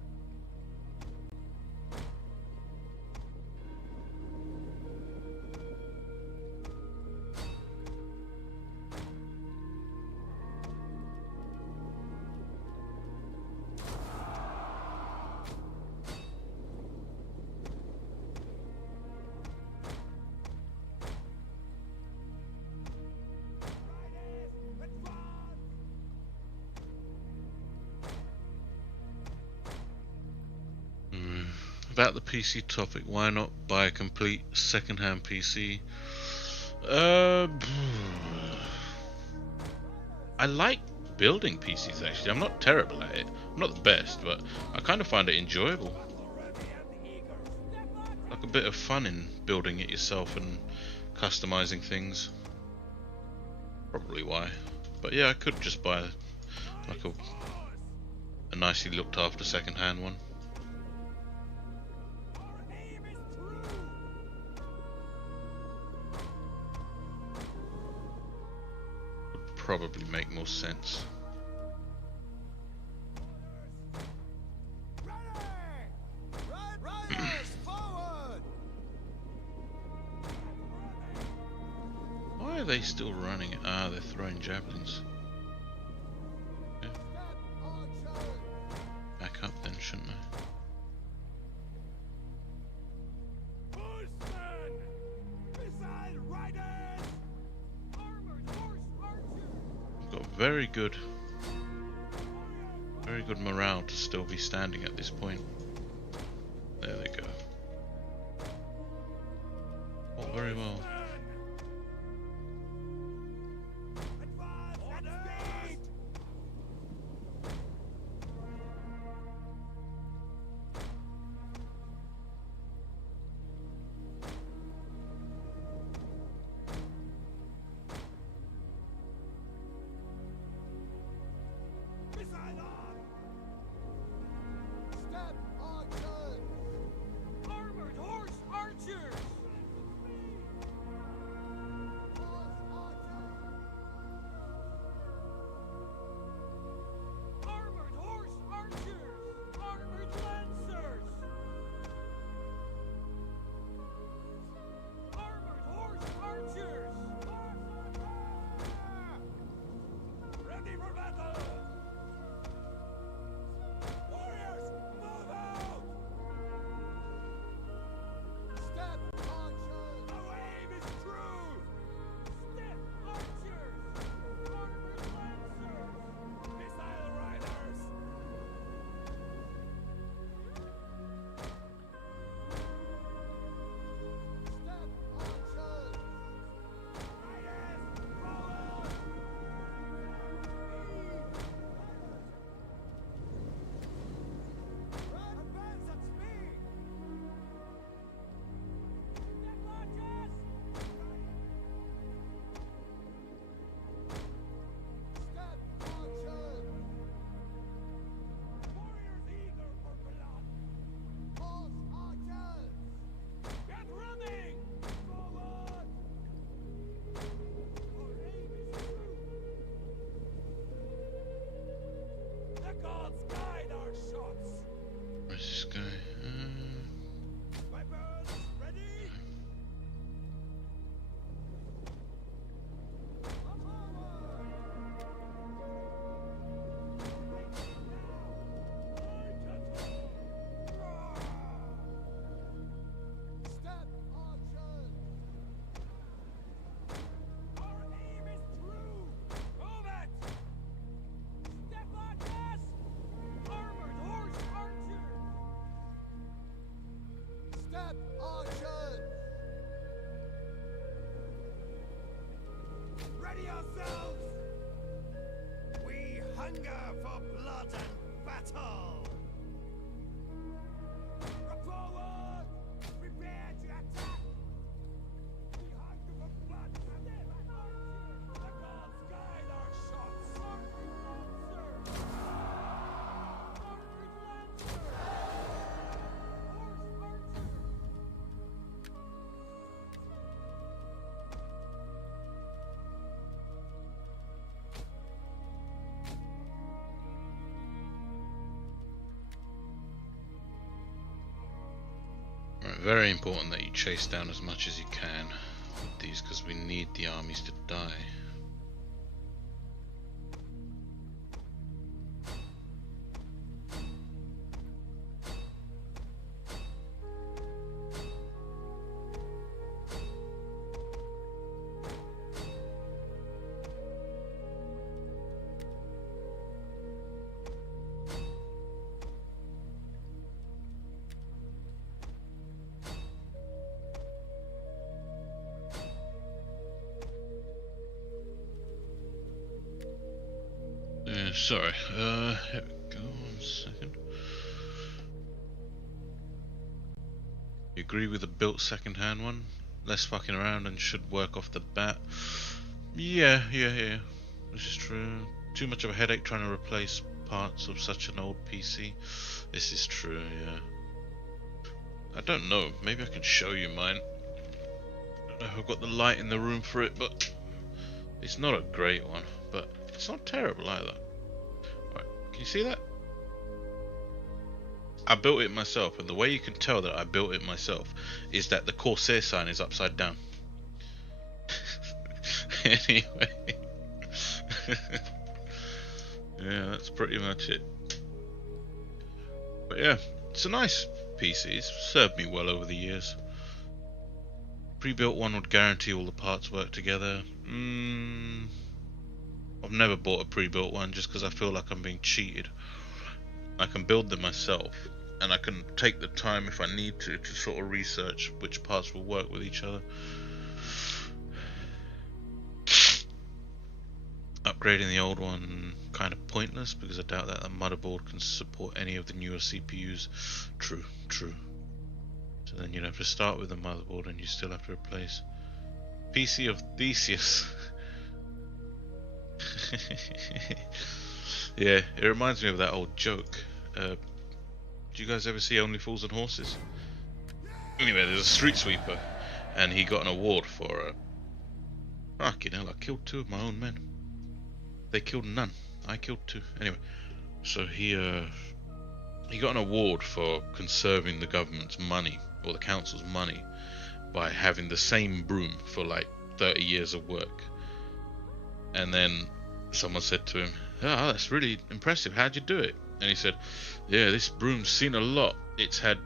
Riders! Advance! About the PC topic, why not buy a complete second-hand PC? I like building PCs actually. I'm not terrible at it. I'm not the best, but I kind of find it enjoyable. Like a bit of fun in building it yourself and customizing things. Probably why. But yeah, I could just buy like a nicely looked after second-hand one. Our aim is true! Would probably make more sense. Riders forward! Why are they still running? Ah, they're throwing javelins. Step archers! Back up then, shouldn't I? Horsemen! Missile riders! Armored horse archers! We've got very good morale to still be standing at this point. There they go. Oh, very well. Advance at speed! Missile on! Step archers! Armored horse archers! gods guide our shots. Where's this guy? Weapons ready. Step, archers! Our aim is true! Move it! Step, archers! Armored horse archers! Step, archers! Ready yourselves! We hunger for blood and battle! Forward! Prepare to attack! We hunger for blood and battle! The gods guide our shots! Armored lancer! Armored lancer! Horse archer! Right, very important that you chase down as much as you can with these, because we need the armies to die. Sorry, here we go, 1 second. You agree with the built second-hand one? Less fucking around and should work off the bat. Yeah. This is true. Too much of a headache trying to replace parts of such an old PC. This is true, yeah. I don't know, maybe I can show you mine. I don't know if I've got the light in the room for it, but it's not a great one, but it's not terrible either. Right, can you see that? I built it myself, and the way you can tell that I built it myself is that the Corsair sign is upside down. Anyway. Yeah, that's pretty much it. But yeah, it's a nice PC. It's served me well over the years. Pre-built one would guarantee all the parts work together. I've never bought a pre-built one just because I feel like I'm being cheated. I can build them myself, and I can take the time if I need to sort of research which parts will work with each other. Upgrading the old one kind of pointless because I doubt that the motherboard can support any of the newer CPUs. True. So then you'd have to start with the motherboard and you still have to replace PC of Theseus. Yeah, it reminds me of that old joke. Do you guys ever see Only Fools and Horses? Anyway, there's a street sweeper and he got an award for fucking hell, I killed 2 of my own men. They killed none. I killed 2. Anyway, so he got an award for conserving the government's money, or the council's money, by having the same broom for like 30 years of work. And then someone said to him, "Ah, that's really impressive. How'd you do it?" And he said, "Yeah, this broom's seen a lot. It's had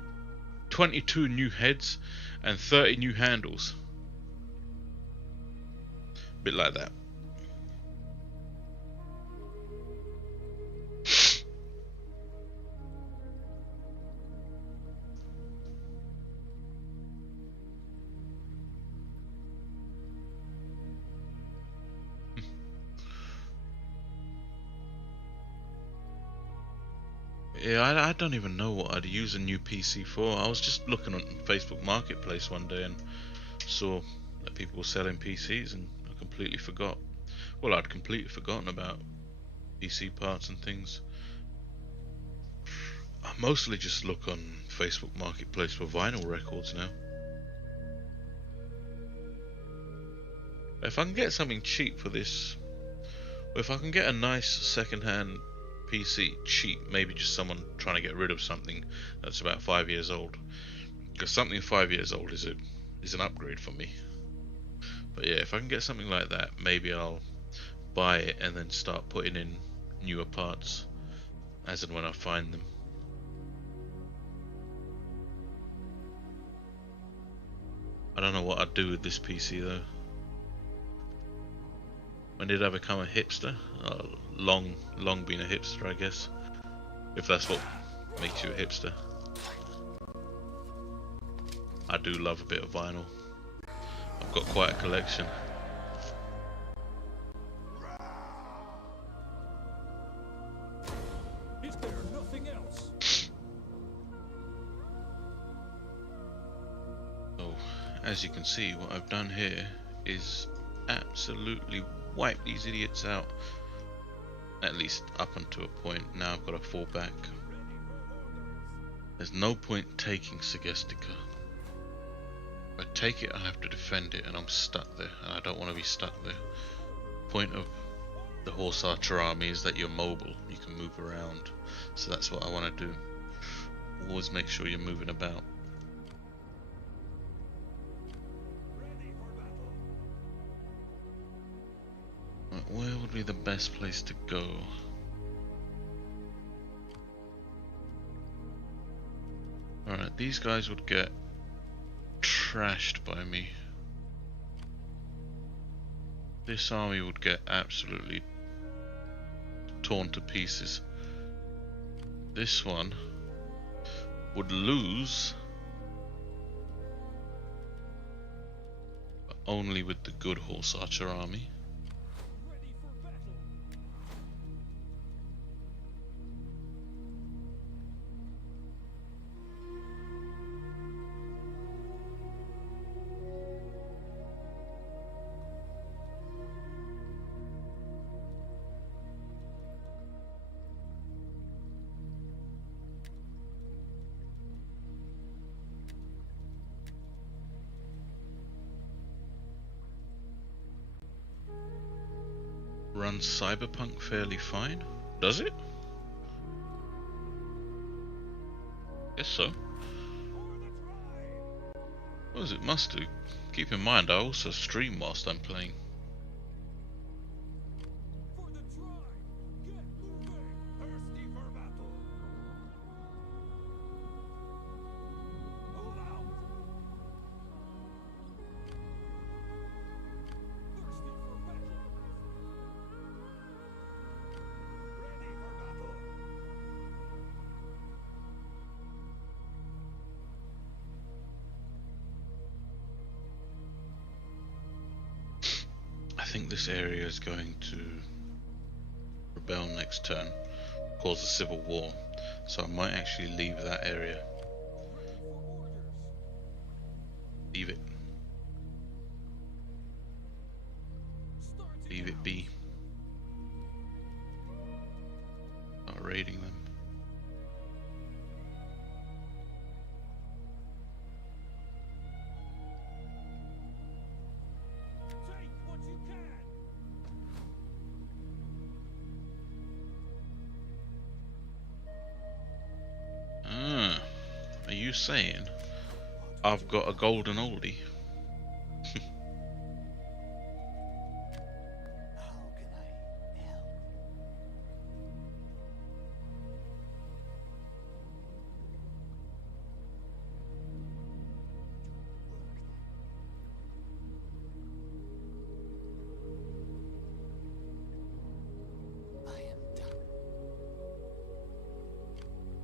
22 new heads and 30 new handles." Bit like that. Yeah, I don't even know what I'd use a new PC for. I was just looking on Facebook Marketplace one day and saw that people were selling PCs, and I completely forgot. Well, I'd completely forgotten about PC parts and things. I mostly just look on Facebook Marketplace for vinyl records now. If I can get something cheap for this, or if I can get a nice second-hand PC cheap, maybe just someone trying to get rid of something that's about 5 years old. Because something 5 years old is an upgrade for me. But yeah, if I can get something like that, maybe I'll buy it and then start putting in newer parts as and when I find them. I don't know what I'd do with this PC though. When did I become a hipster? Long been a hipster, I guess. If that's what makes you a hipster. I do love a bit of vinyl. I've got quite a collection. Is there nothing else? So, as you can see, what I've done here is absolutely wipe these idiots out. At least up until a point. Now I've got to fall back. There's no point taking Segestica. If I take it, I have to defend it, and I'm stuck there, and I don't want to be stuck there. Point of the Horse Archer army is that you're mobile, you can move around. So that's what I want to do. Always make sure you're moving about. Right, where would be the best place to go? Alright, these guys would get trashed by me. This army would get absolutely torn to pieces. This one would lose, but only with the good Horse Archer army. Ready for battle. Runs Cyberpunk fairly fine? Does it? Guess so. Well, as it must do. Keep in mind, I also stream whilst I'm playing. For the tribe. Get moving. Thirsty for battle. Move out. Thirsty for battle. Ready for battle. I think this area is going to rebel next turn, cause a civil war, so I might actually leave that area. Ready for orders. Leave it. Starting Leave it now. be. Not raiding them. Take what you can. Ah, are you saying I've got a golden oldie? How can I help? I am done.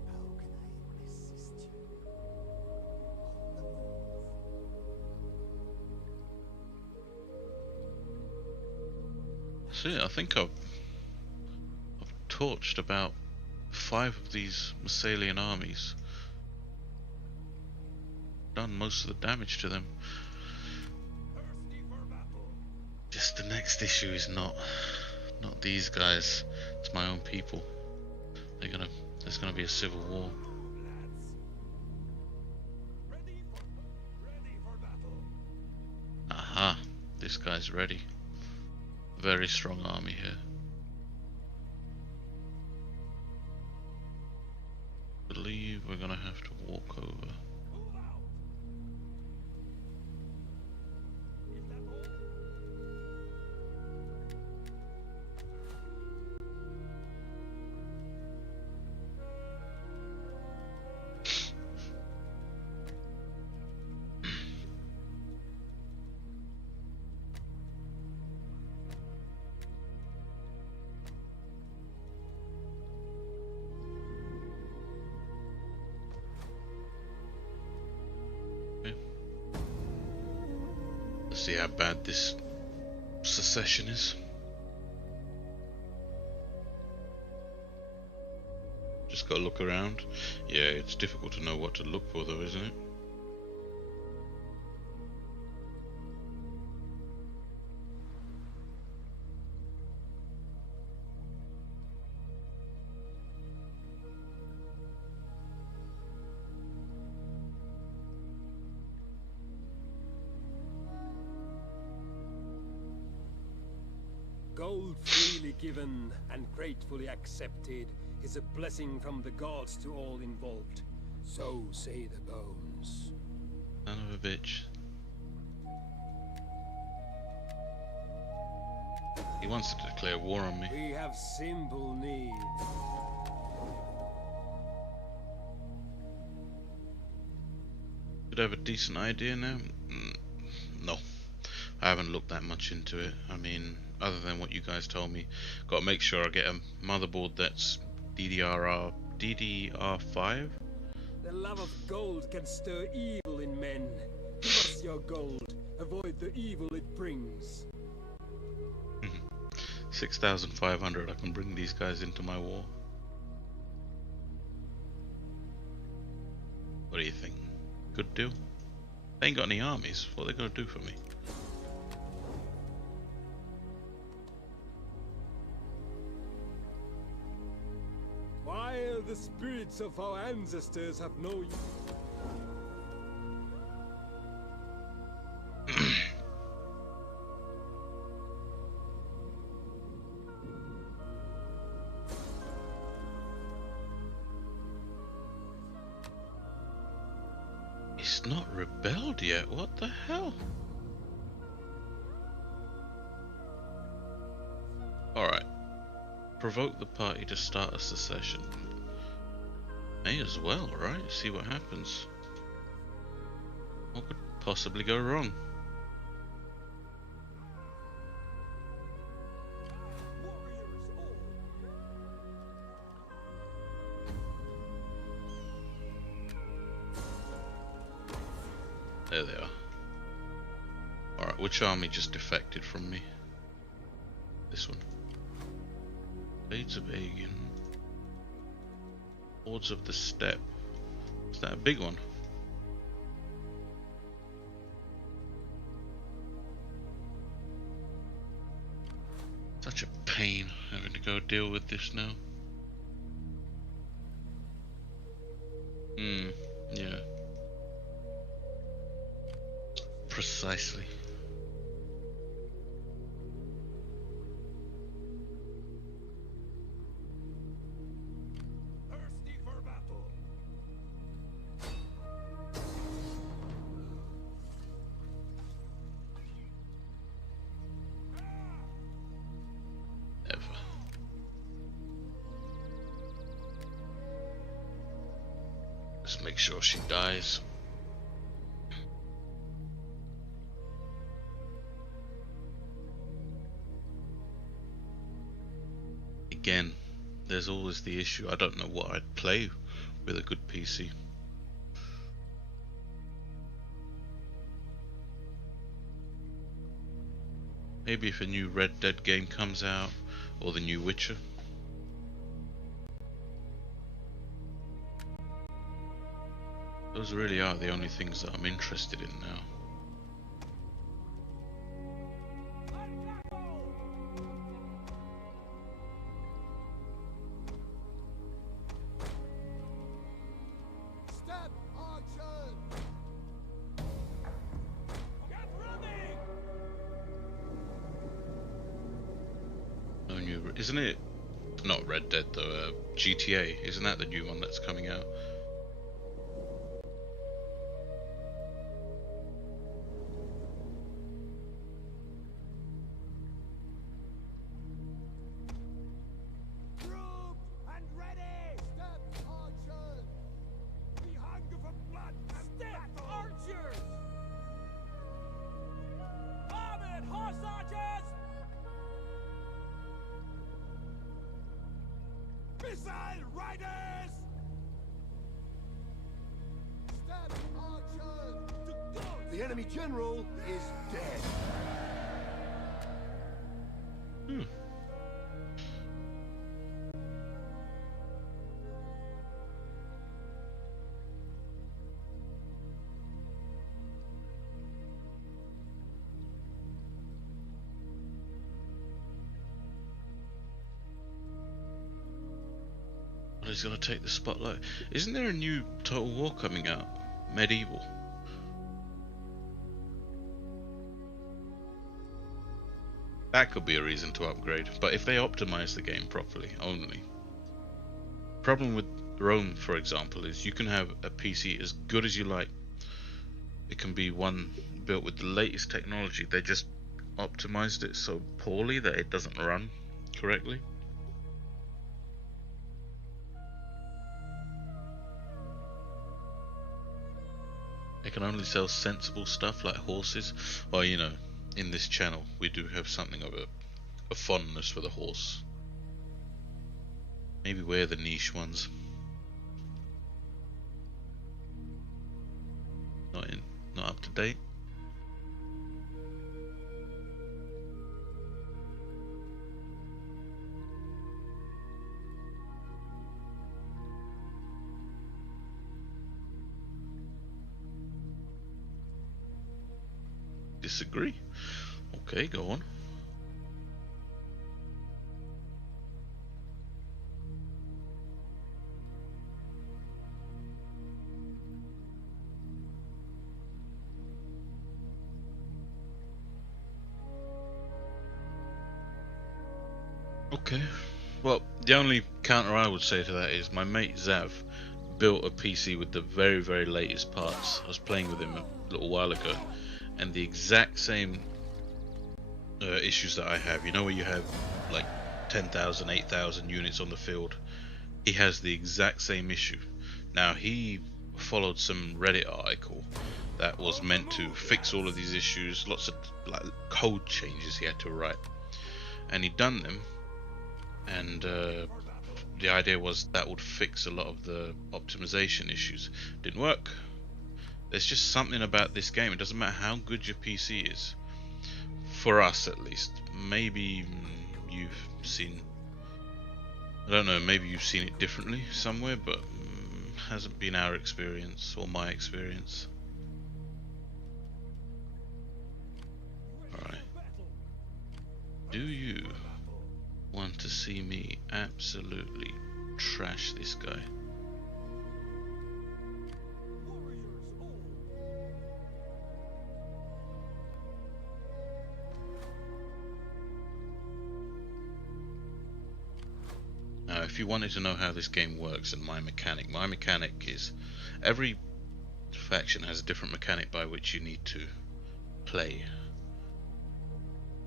How can I assist you? On the move. See, I think I've torched about 5 of these Massalian armies. Done most of the damage to them. Thirsty for battle. Just the next issue is not these guys. It's my own people. There's gonna be a civil war. Lads. Ready for battle. Aha, this guy's ready. Very strong army here. believe we're gonna have to walk over. Move out! Is that all? Let's see how bad this secession is. Just gotta look around. Yeah, it's difficult to know what to look for though, isn't it? Gold freely given and gratefully accepted is a blessing from the gods to all involved. So say the bones. Son of a bitch. He wants to declare war on me. We have simple needs. Could I have a decent idea now? No. I haven't looked that much into it. I mean, other than what you guys told me, gotta make sure I get a motherboard that's DDR5. The love of gold can stir evil in men. Give us your gold. Avoid the evil it brings. 6,500. I can bring these guys into my war. What do you think? Good deal? They ain't got any armies. What are they gonna do for me? While the spirits of our ancestors have no It's not rebelled yet. What the hell? Alright. Provoke the party to start a secession. May as well, right? See what happens. What could possibly go wrong? There they are. Alright, which army just defected from me? This one. Blades of Aegon. Hordes of the Steppe. Is that a big one? Such a pain having to go deal with this now. Yeah. Precisely. Thirsty for battle. Ever. Let's make sure she dies. Again, there's always the issue. I don't know what I'd play with a good PC. Maybe if a new Red Dead game comes out, or the new Witcher. Those really are the only things that I'm interested in now. Step, archers! Get ready! No new, isn't it Not Red Dead though, GTA. Isn't that the new one that's coming out? Group and ready! Step archers! We hunger for blood and step archers! Armored horse archers! Missile riders! Step archers! To guns! The enemy general is dead. Hmm. Well, he's gonna take the spotlight. Isn't there a new Total War coming out? Medieval. That could be a reason to upgrade, but if they optimize the game properly only. Problem with Rome, for example, is you can have a PC as good as you like. It can be one built with the latest technology. They just optimized it so poorly that it doesn't run correctly. They can only sell sensible stuff like horses. Well, you know, in this channel we do have something of a fondness for the horse. Maybe we're the niche ones. Not up to date. Disagree? Okay, go on. Okay. Well, the only counter I would say to that is my mate Zav built a PC with the very, very latest parts. I was playing with him a little while ago, and the exact same issues that I have. You know where you have like 10,000, 8,000 units on the field? He has the exact same issue. Now, he followed some Reddit article that was meant to fix all of these issues, lots of like code changes he had to write, and he'd done them, and the idea was that would fix a lot of the optimization issues. Didn't work. There's just something about this game. It doesn't matter how good your PC is, for us at least. Maybe you've seen, I don't know, maybe you've seen it differently somewhere, but hasn't been our experience or my experience. Alright. Do you want to see me absolutely trash this guy? Now, if you wanted to know how this game works and my mechanic is every faction has a different mechanic by which you need to play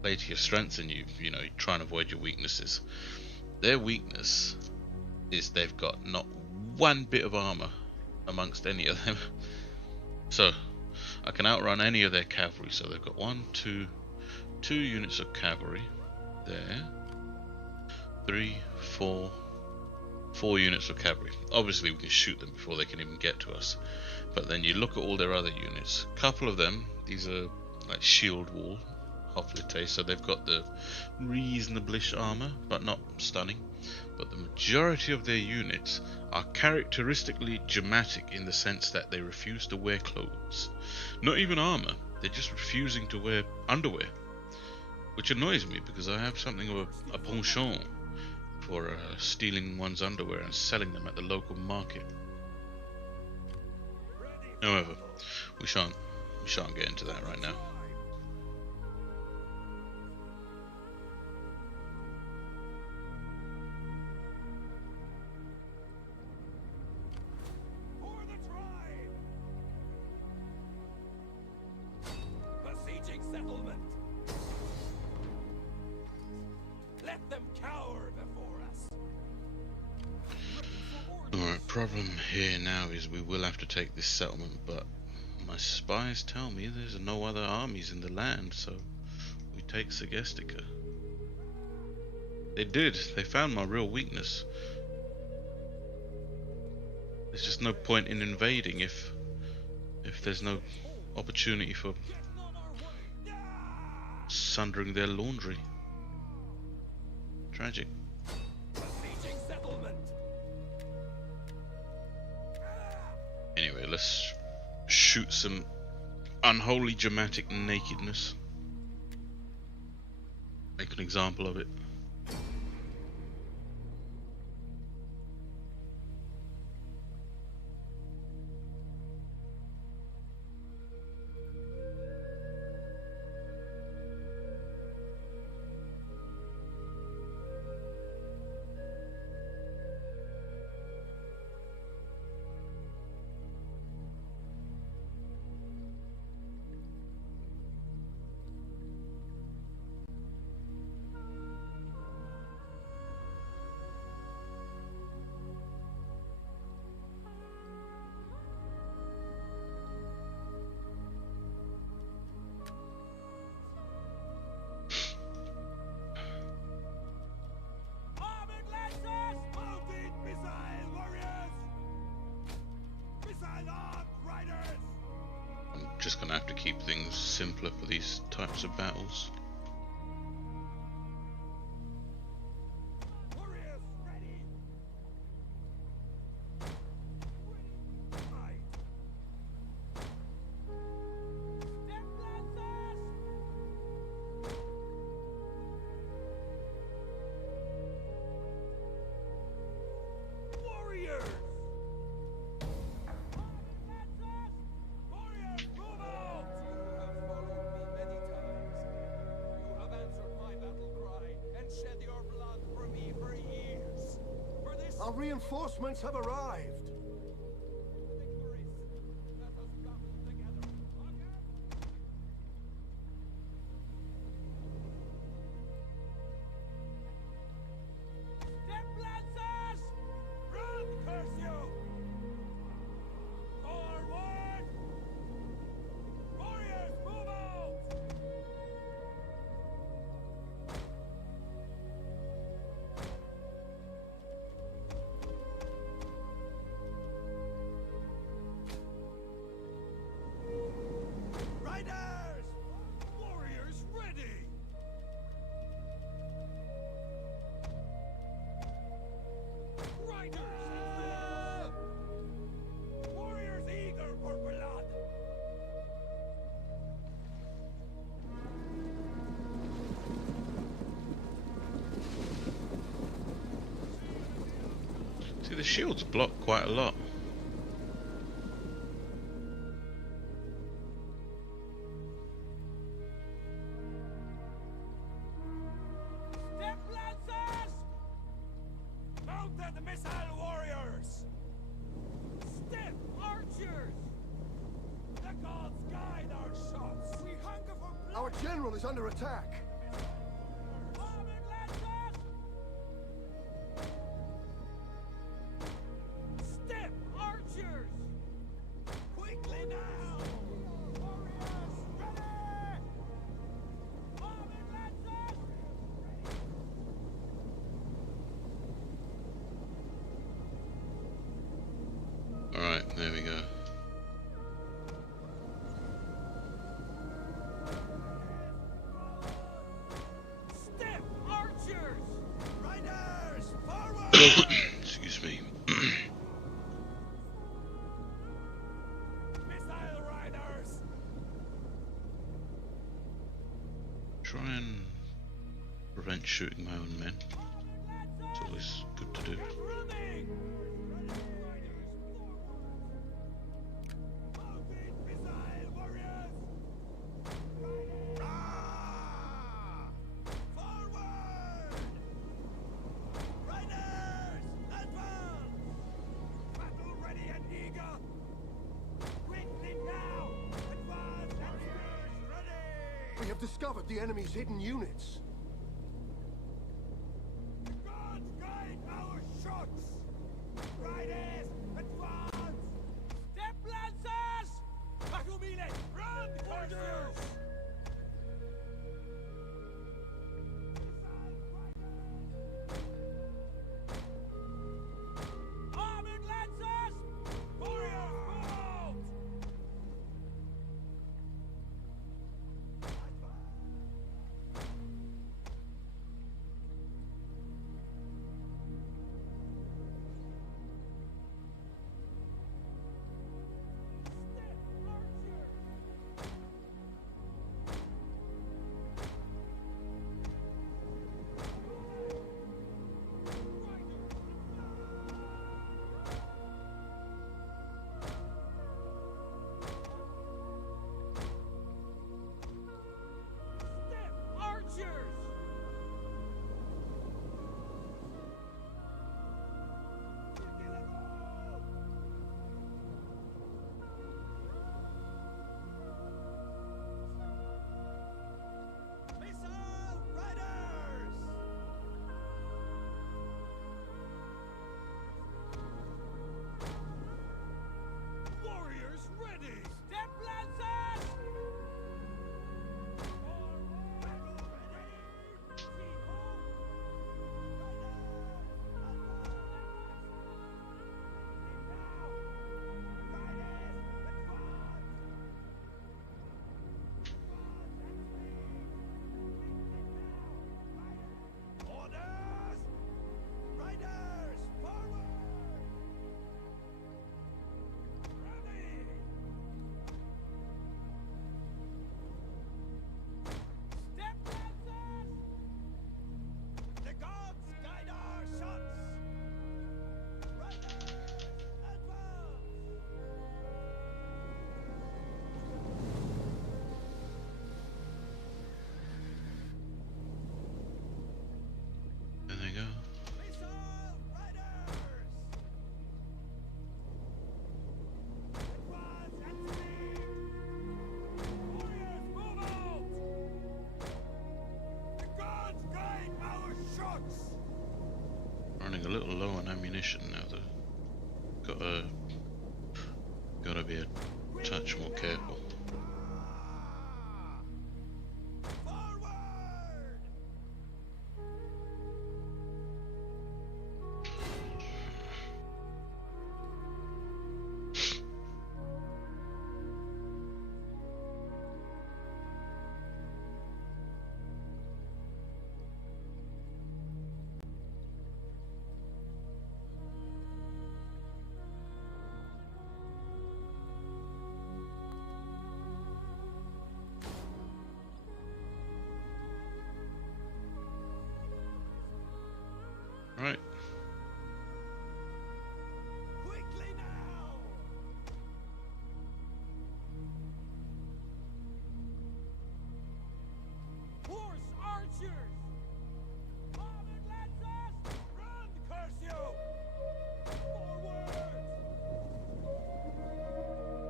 to your strengths, and you try and avoid your weaknesses. Their weakness is they've got not one bit of armor amongst any of them. So I can outrun any of their cavalry. So they've got two units of cavalry there, 3, 4 units of cavalry. Obviously we can shoot them before they can even get to us, but then you look at all their other units. A couple of them, these are like shield wall hoplite, so they've got the reasonable-ish armor but not stunning. But the majority of their units are characteristically dramatic in the sense that they refuse to wear clothes. Not even armor, they're just refusing to wear underwear, which annoys me because I have something of a penchant for stealing one's underwear and selling them at the local market. However, we shan't get into that right now. Alright, problem here now is we will have to take this settlement, but my spies tell me there's no other armies in the land, so we take Segestica. They did. They found my real weakness. There's just no point in invading if there's no opportunity for sundering their laundry. Tragic. Besieging settlement. Anyway, let's shoot some unholy dramatic nakedness. Make an example of it. Armored lancers! Mounted missile warriors! Missile armed riders! I'm just gonna have to keep things simpler for these types of battles. Warriors ready! Ready to fight! Step lancers! Warriors! Armored lancers! Warriors, move out! You have followed me many times. You have answered my battle cry and shed your blood for me for years. For this Our reinforcements have arrived. victories, let us battle together. Step lancers! Run, curse you! Forward! Warriors, move out! Riders! Warriors ready! Riders in field! Warriors eager for blood! See, the shields block quite a lot. Step lancers! Mounted missile warriors! Step archers! The gods guide our shots! We hunger for blood! Our general is under attack. Armored lancers! Step archers! Quickly now! Warriors ready! Armored lancers! Alright, there we go. Step archers! Riders forward! Excuse me. Missile riders! Try and prevent shooting my own men. It's always good to do. Get running! Riders forward! Mounted missile warriors! Rah! Forward! Riders! Advance! Battle ready and eager! Quickly now! Advance! Warriors ready! We have discovered the enemy's hidden units. The gods guide our shots! Riders! getting a little low on ammunition now though. Gotta be a touch more careful. Right. Quickly now! Horse archers! Armored lancers! Run, curse you! Forward!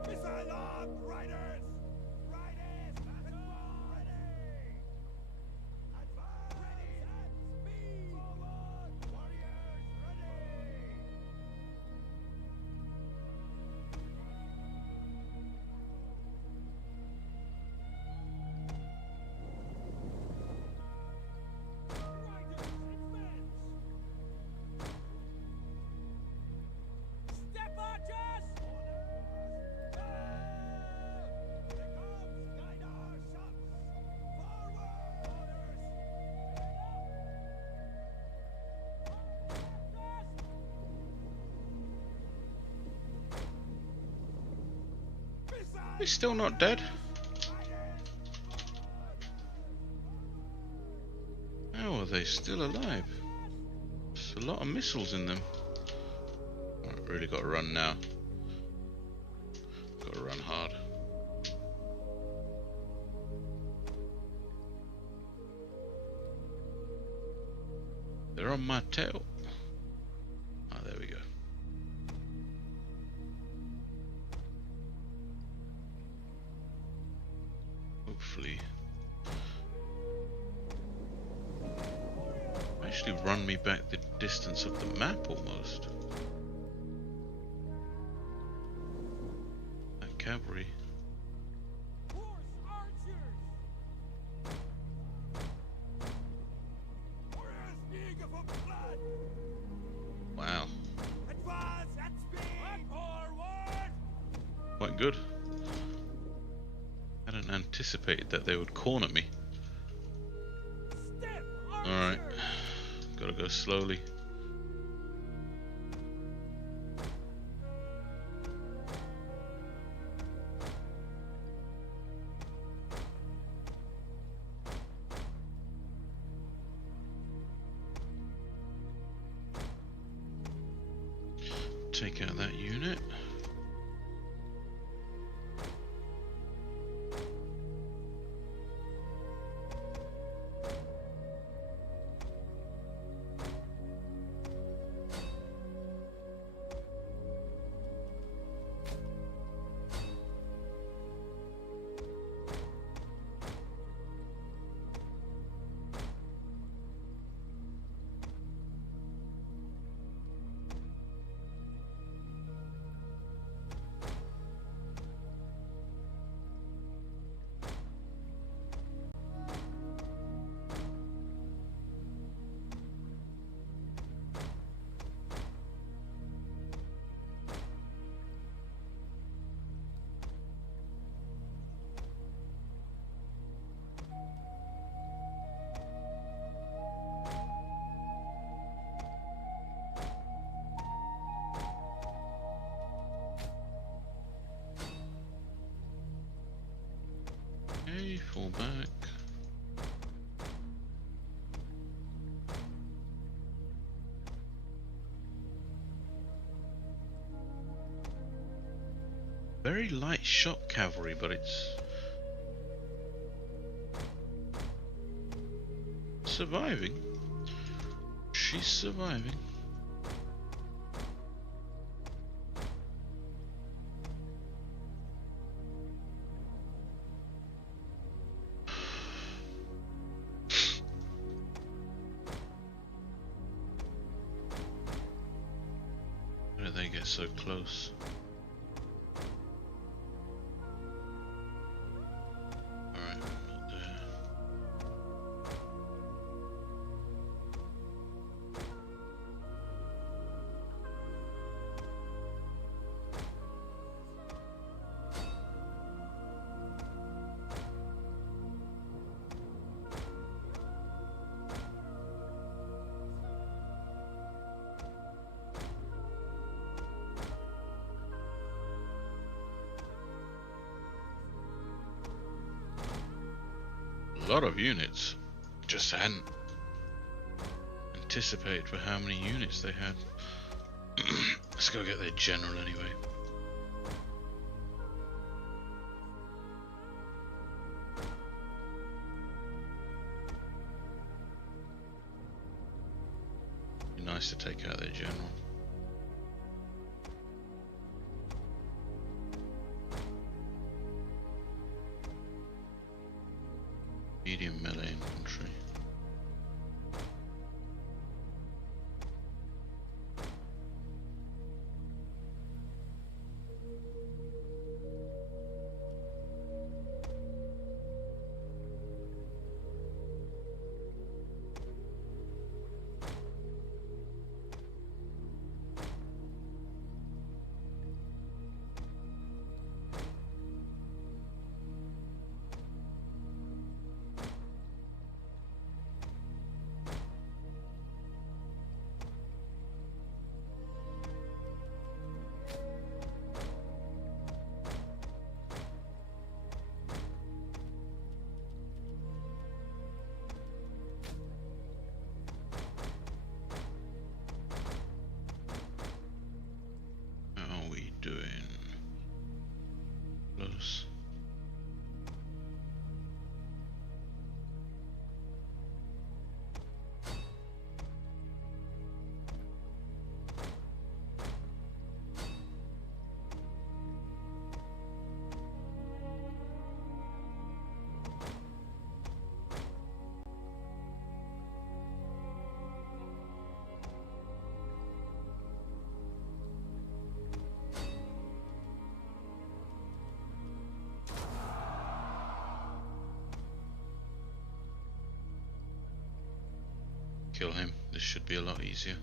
Missile armed riders! Riders! Advance! Ready! Advance! Ready! At speed! Forward! Warriors! Ready! Riders, advance! Step archers! Here comes guide our shots! Forward! Orders! He's still not dead. How are they still alive? There's a lot of missiles in them. I really got to run now. Got to run hard. They're on my tail. Ah, there we go. Hopefully. Actually run me back the distance of the map almost. That cavalry. Horse archers! Warriors eager for blood! Wow. Advance at speed! Forward! Quite good. Hadn't anticipated that they would corner me. Step Alright. archers! Gotta go slowly. Take out that unit. Okay, fall back. Very light shot cavalry, but it's surviving. She's surviving. they get so close. Alright, not there. A lot of units. Just hadn't anticipated for how many units they had. Let's go get their general anyway. Be nice to take out their general. Medium melee infantry. How are we doing? Close. Kill him. This should be a lot easier.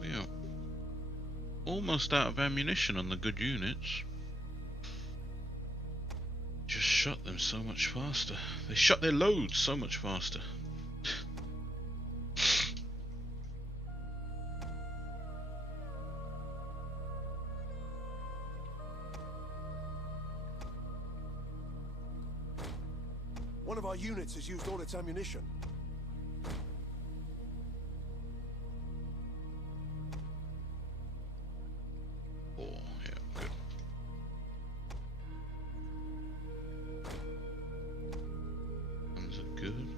We are almost out of ammunition on the good units. Just shot them so much faster. They shot their loads so much faster. One of our units has used all its ammunition. Oh, yeah, good. Guns are good.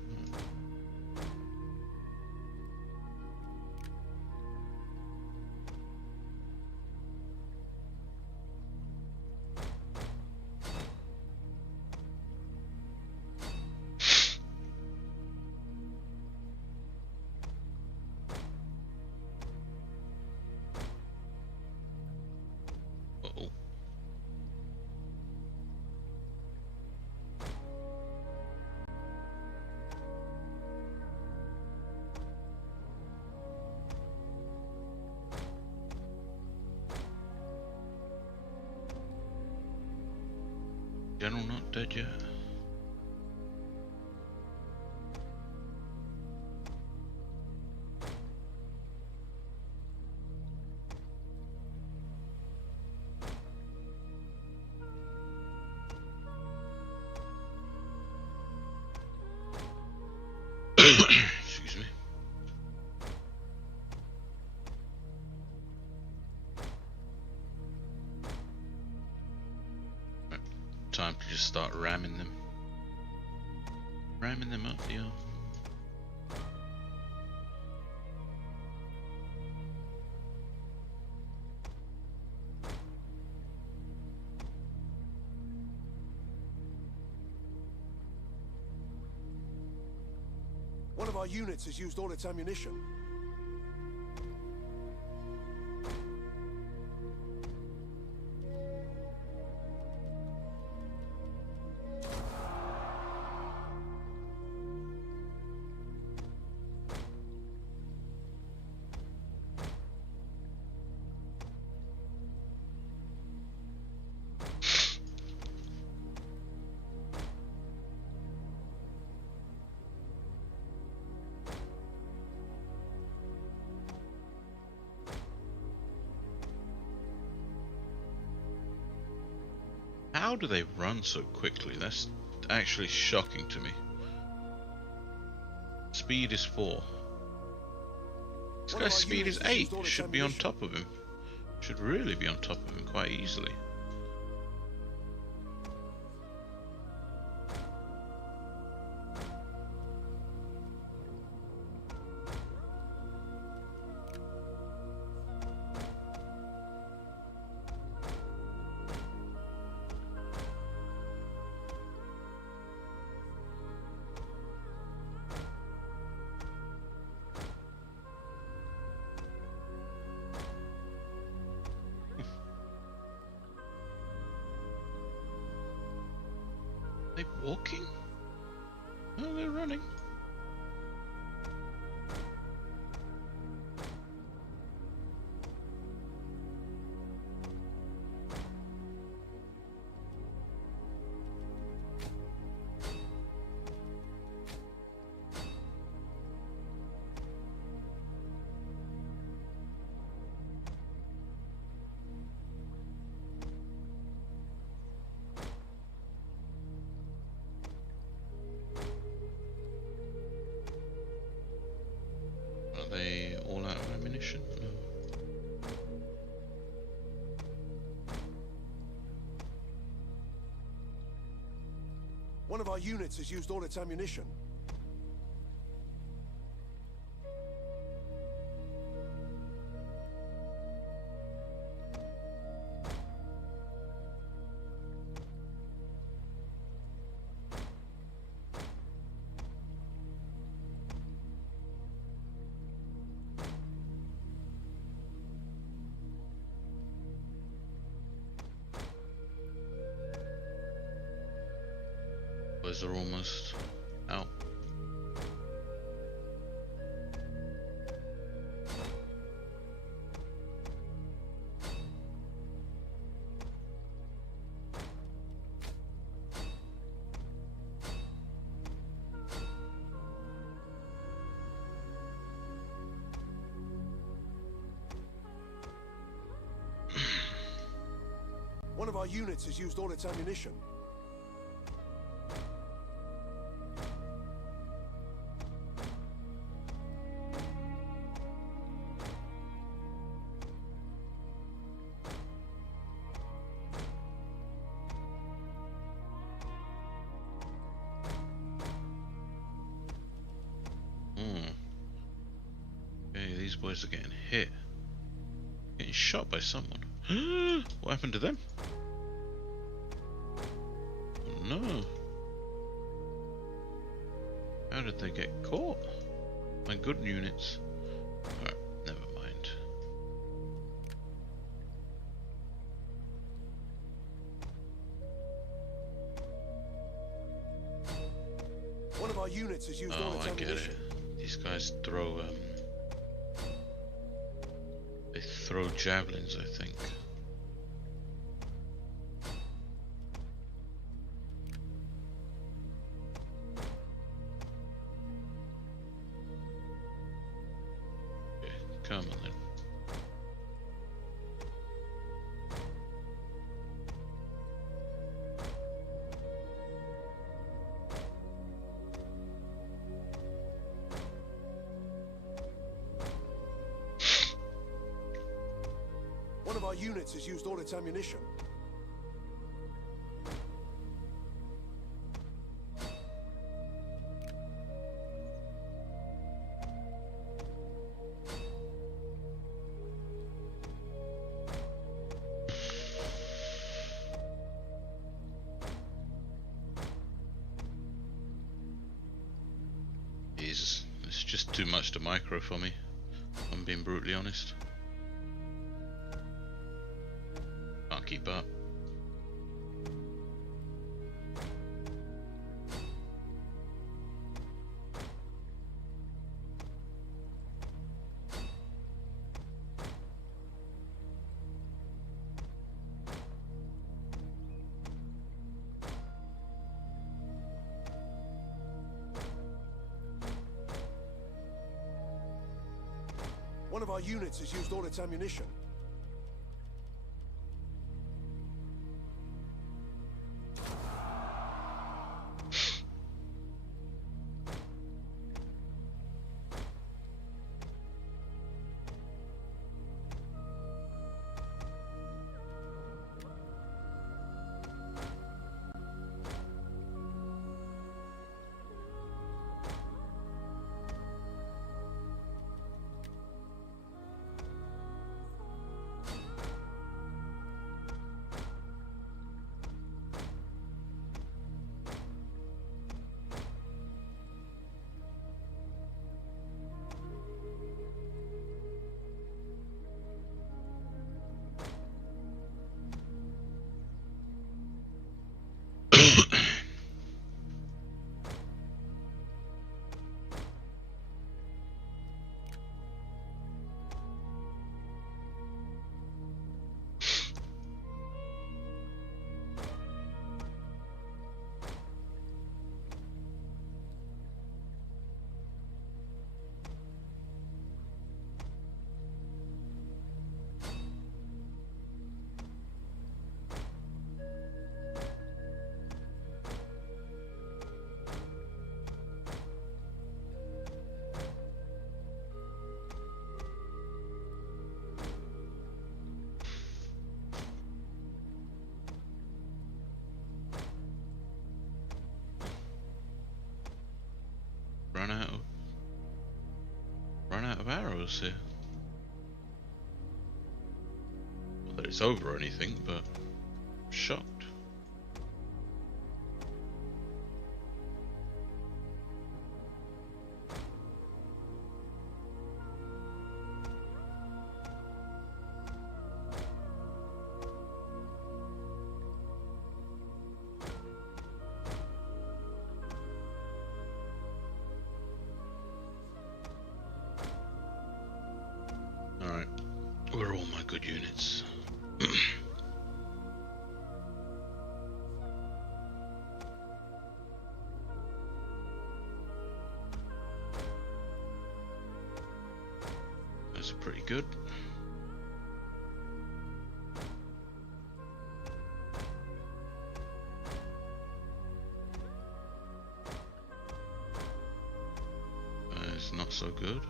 General not dead yet. Excuse me. Right, time to just start ramming them. Ramming them up the arm. One of our units has used all its ammunition. How do they run so quickly? That's actually shocking to me. Speed is 4. This guy's speed is 8. Should be on top of him. Should really be on top of him quite easily. Are they walking? No, they're running. Are they all out of ammunition? No. One of our units has used all its ammunition. Boys are almost out. One of our units has used all its ammunition. Okay, these boys are getting hit. Getting shot by someone. What happened to them? Oh, no. How did they get caught? My good units. Alright, never mind. One of our units has used all Oh, its I get ammunition. it. These guys throw, they throw javelins, I think. Come on then. One of our units has used all its ammunition. Jesus, it's just too much to micro for me, if I'm being brutally honest. Can't keep up. One of our units has used all its ammunition. Run out of arrows here. Not that it's over or anything, but I'm shocked. Alright, where are all my good units? Those are pretty good. It's not so good.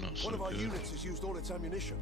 Not so One of our good. units has used all its ammunition.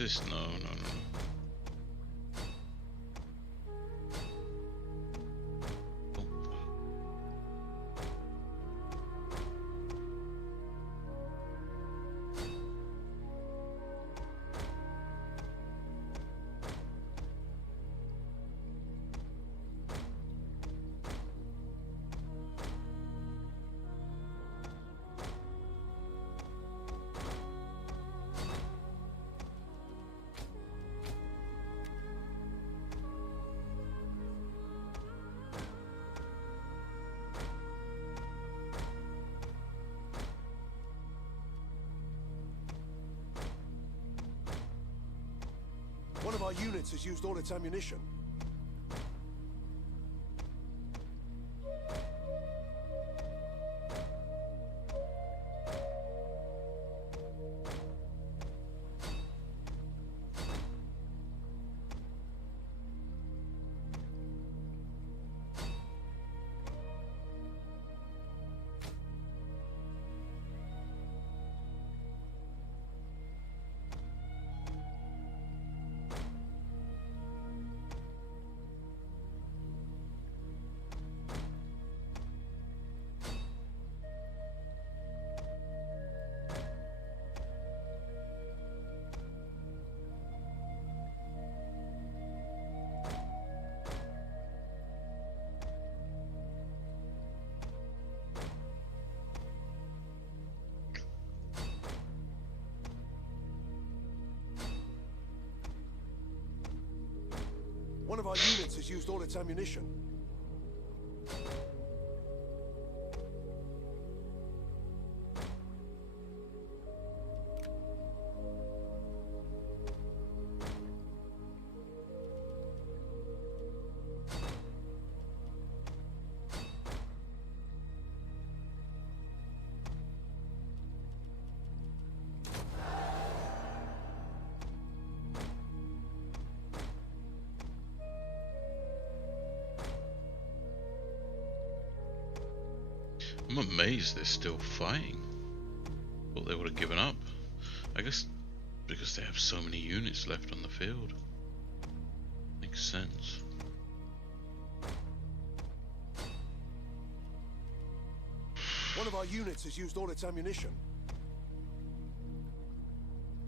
this? No, no, no. One of our units has used all its ammunition. One of our units has used all its ammunition. I'm amazed they're still fighting. Thought they would have given up. I guess because they have so many units left on the field. Makes sense. One of our units has used all its ammunition.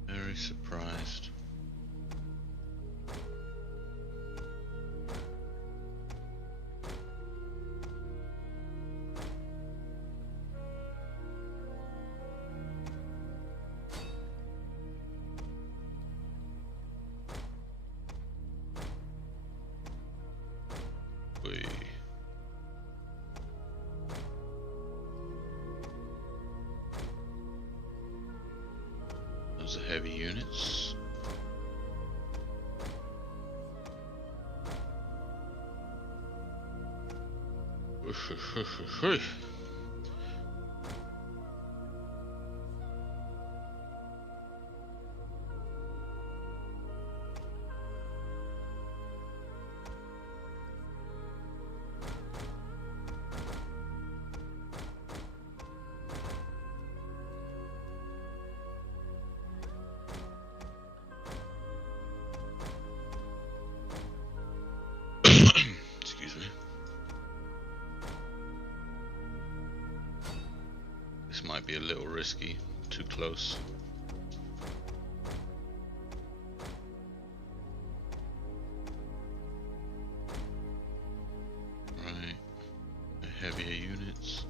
Very surprised. Wait. Those are heavy units. Excuse me. This might be a little risky, too close. Right, the heavier units.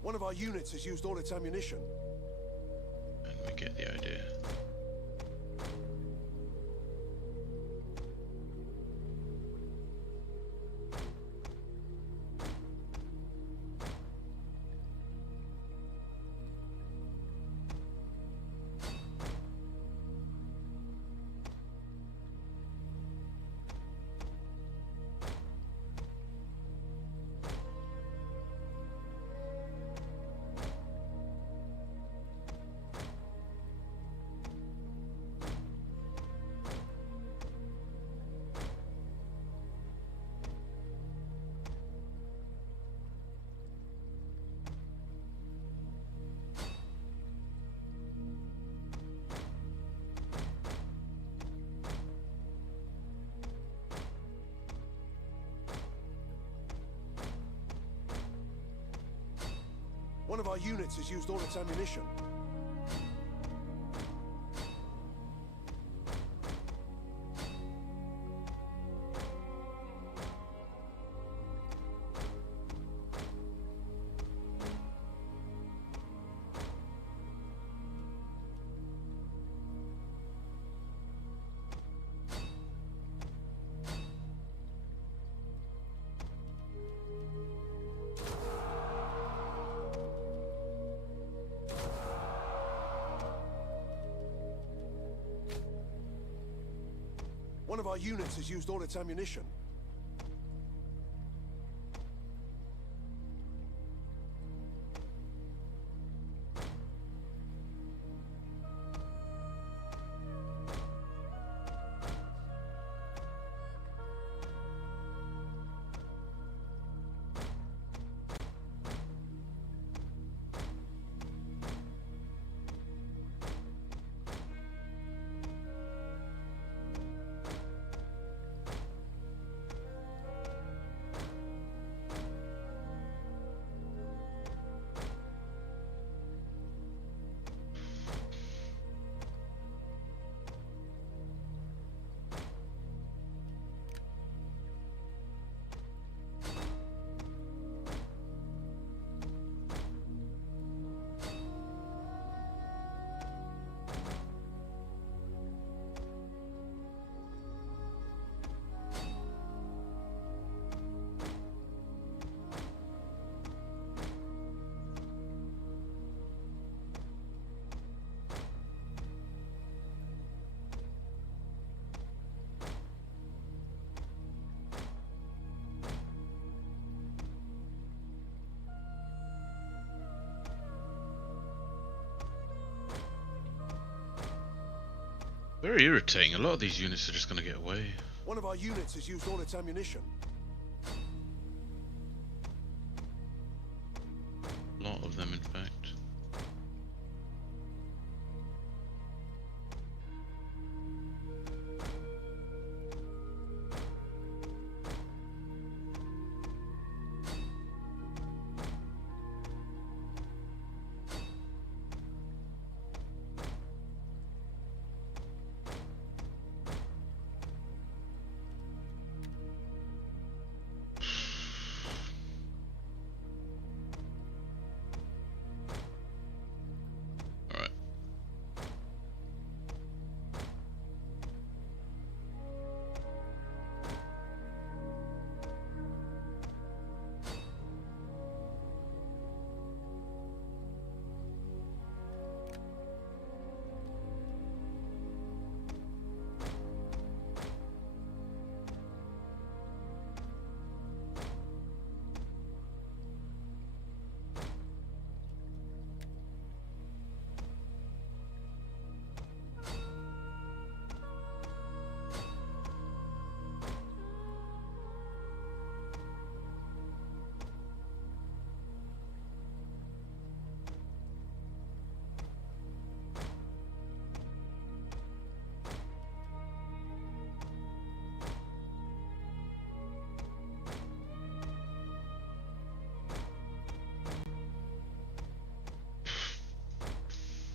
One of our units has used all its ammunition. And we get the idea. One of our units has used all its ammunition. One of our units has used all its ammunition. Very irritating. A lot of these units are just going to get away. One of our units has used all its ammunition. A lot of them, in fact.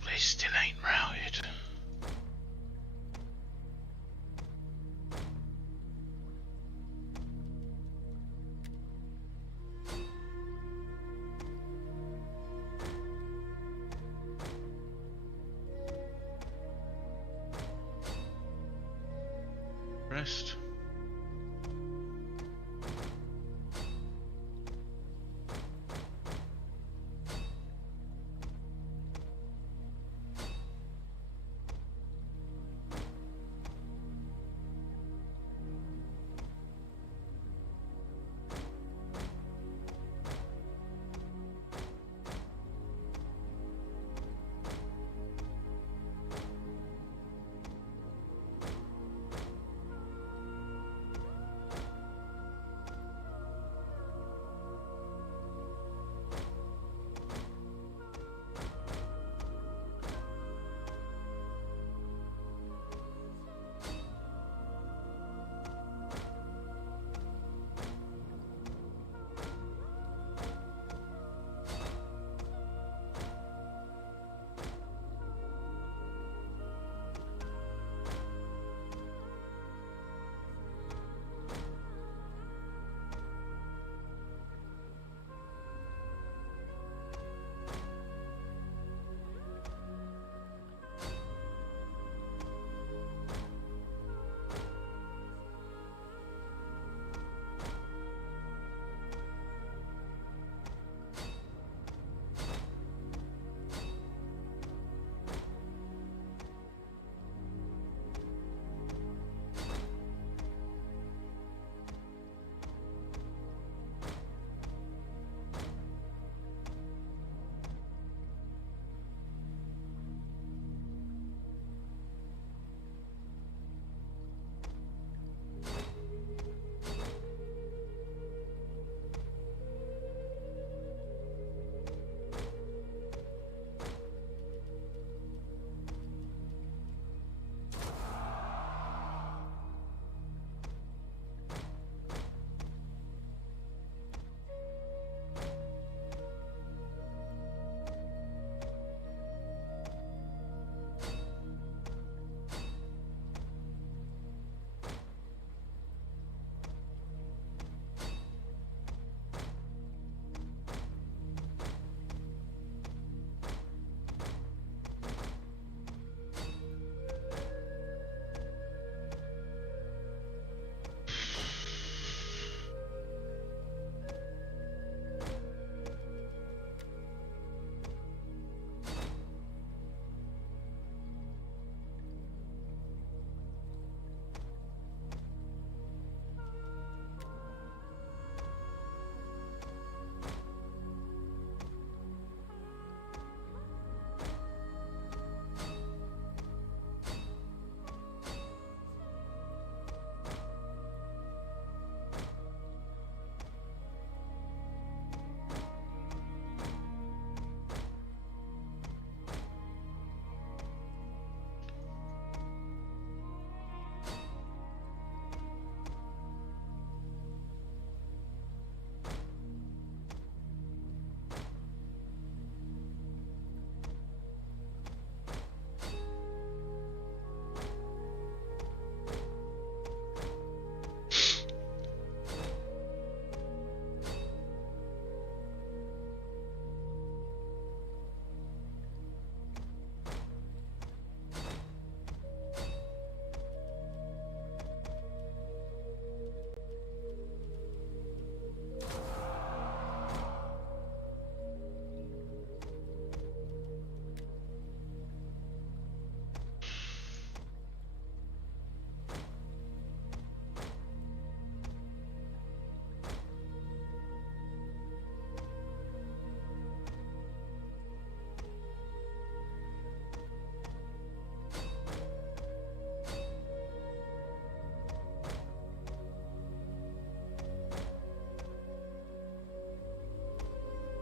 They still ain't routed. Rest.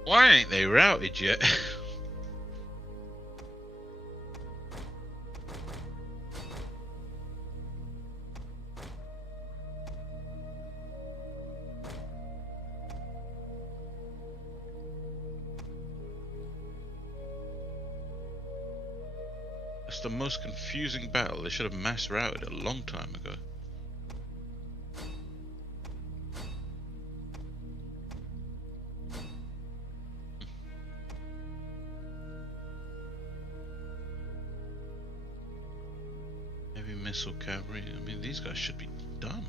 Why ain't they routed yet? It's the most confusing battle. They should have mass routed it a long time ago. Heavy missile cavalry. I mean, these guys should be done.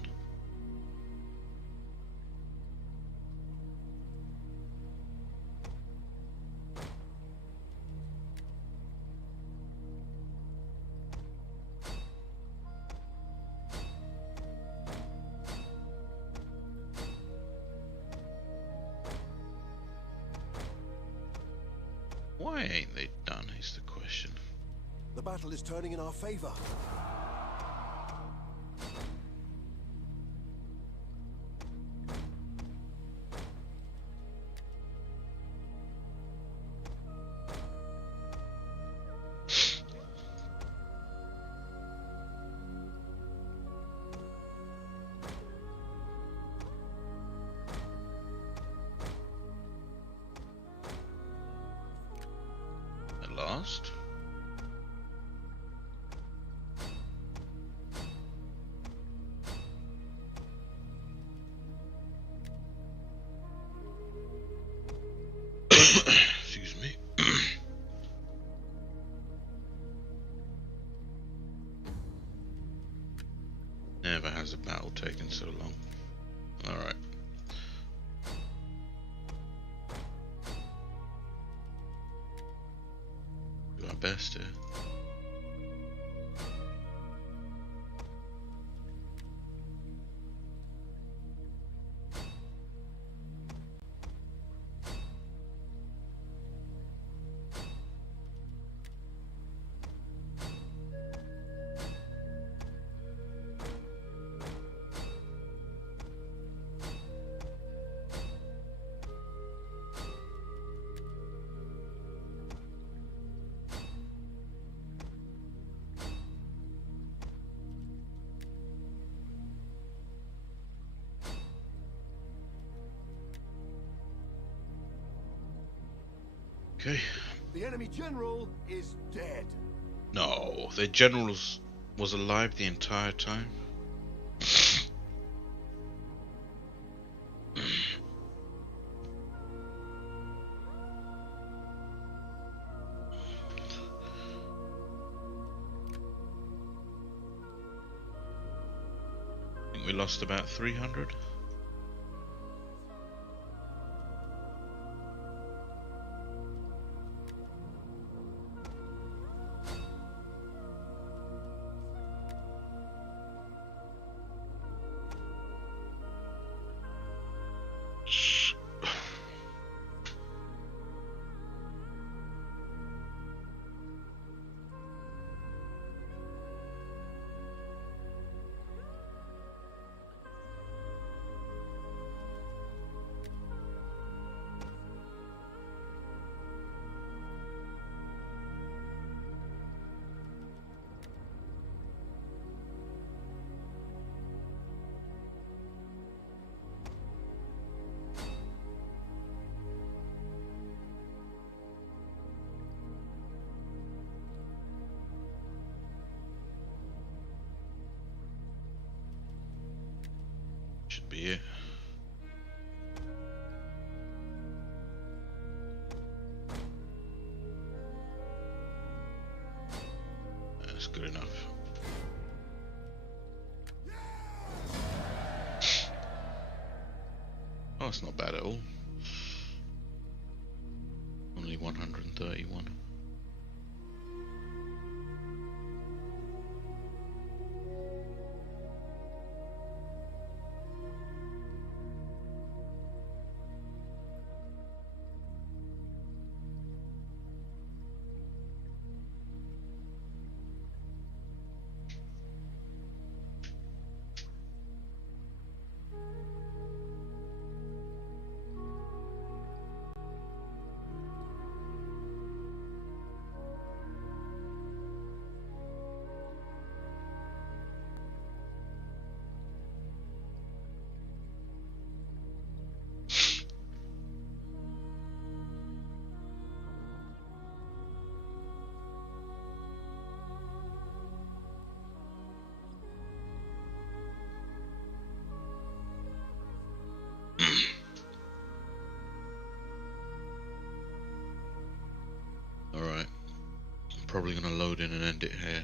Why ain't they done is the question. The battle is turning in our favor. At last. Excuse me. Never has a battle taken so long. Alright. Do our best here. Okay. The enemy general is dead. No, their general was alive the entire time. I think we lost about 300. Should be it. That's good enough. Oh, it's not bad at all. Only 131. probably going to load in and end it here.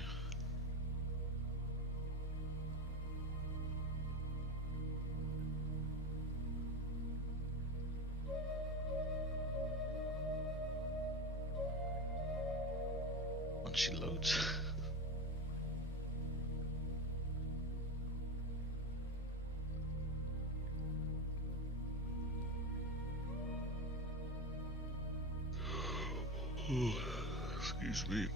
Once she loads. Excuse me.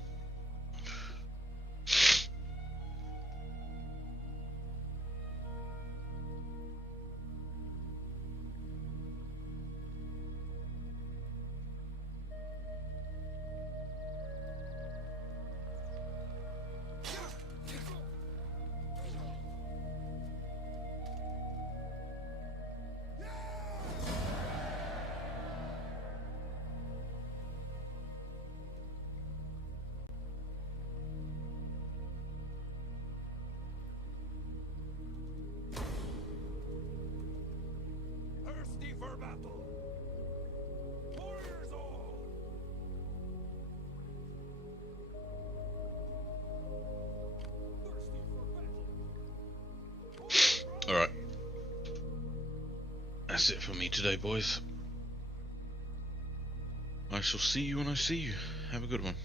Thirsty for battle. Warriors all. Thirsty for battle. Alright. That's it for me today, boys. I shall see you when I see you. Have a good one.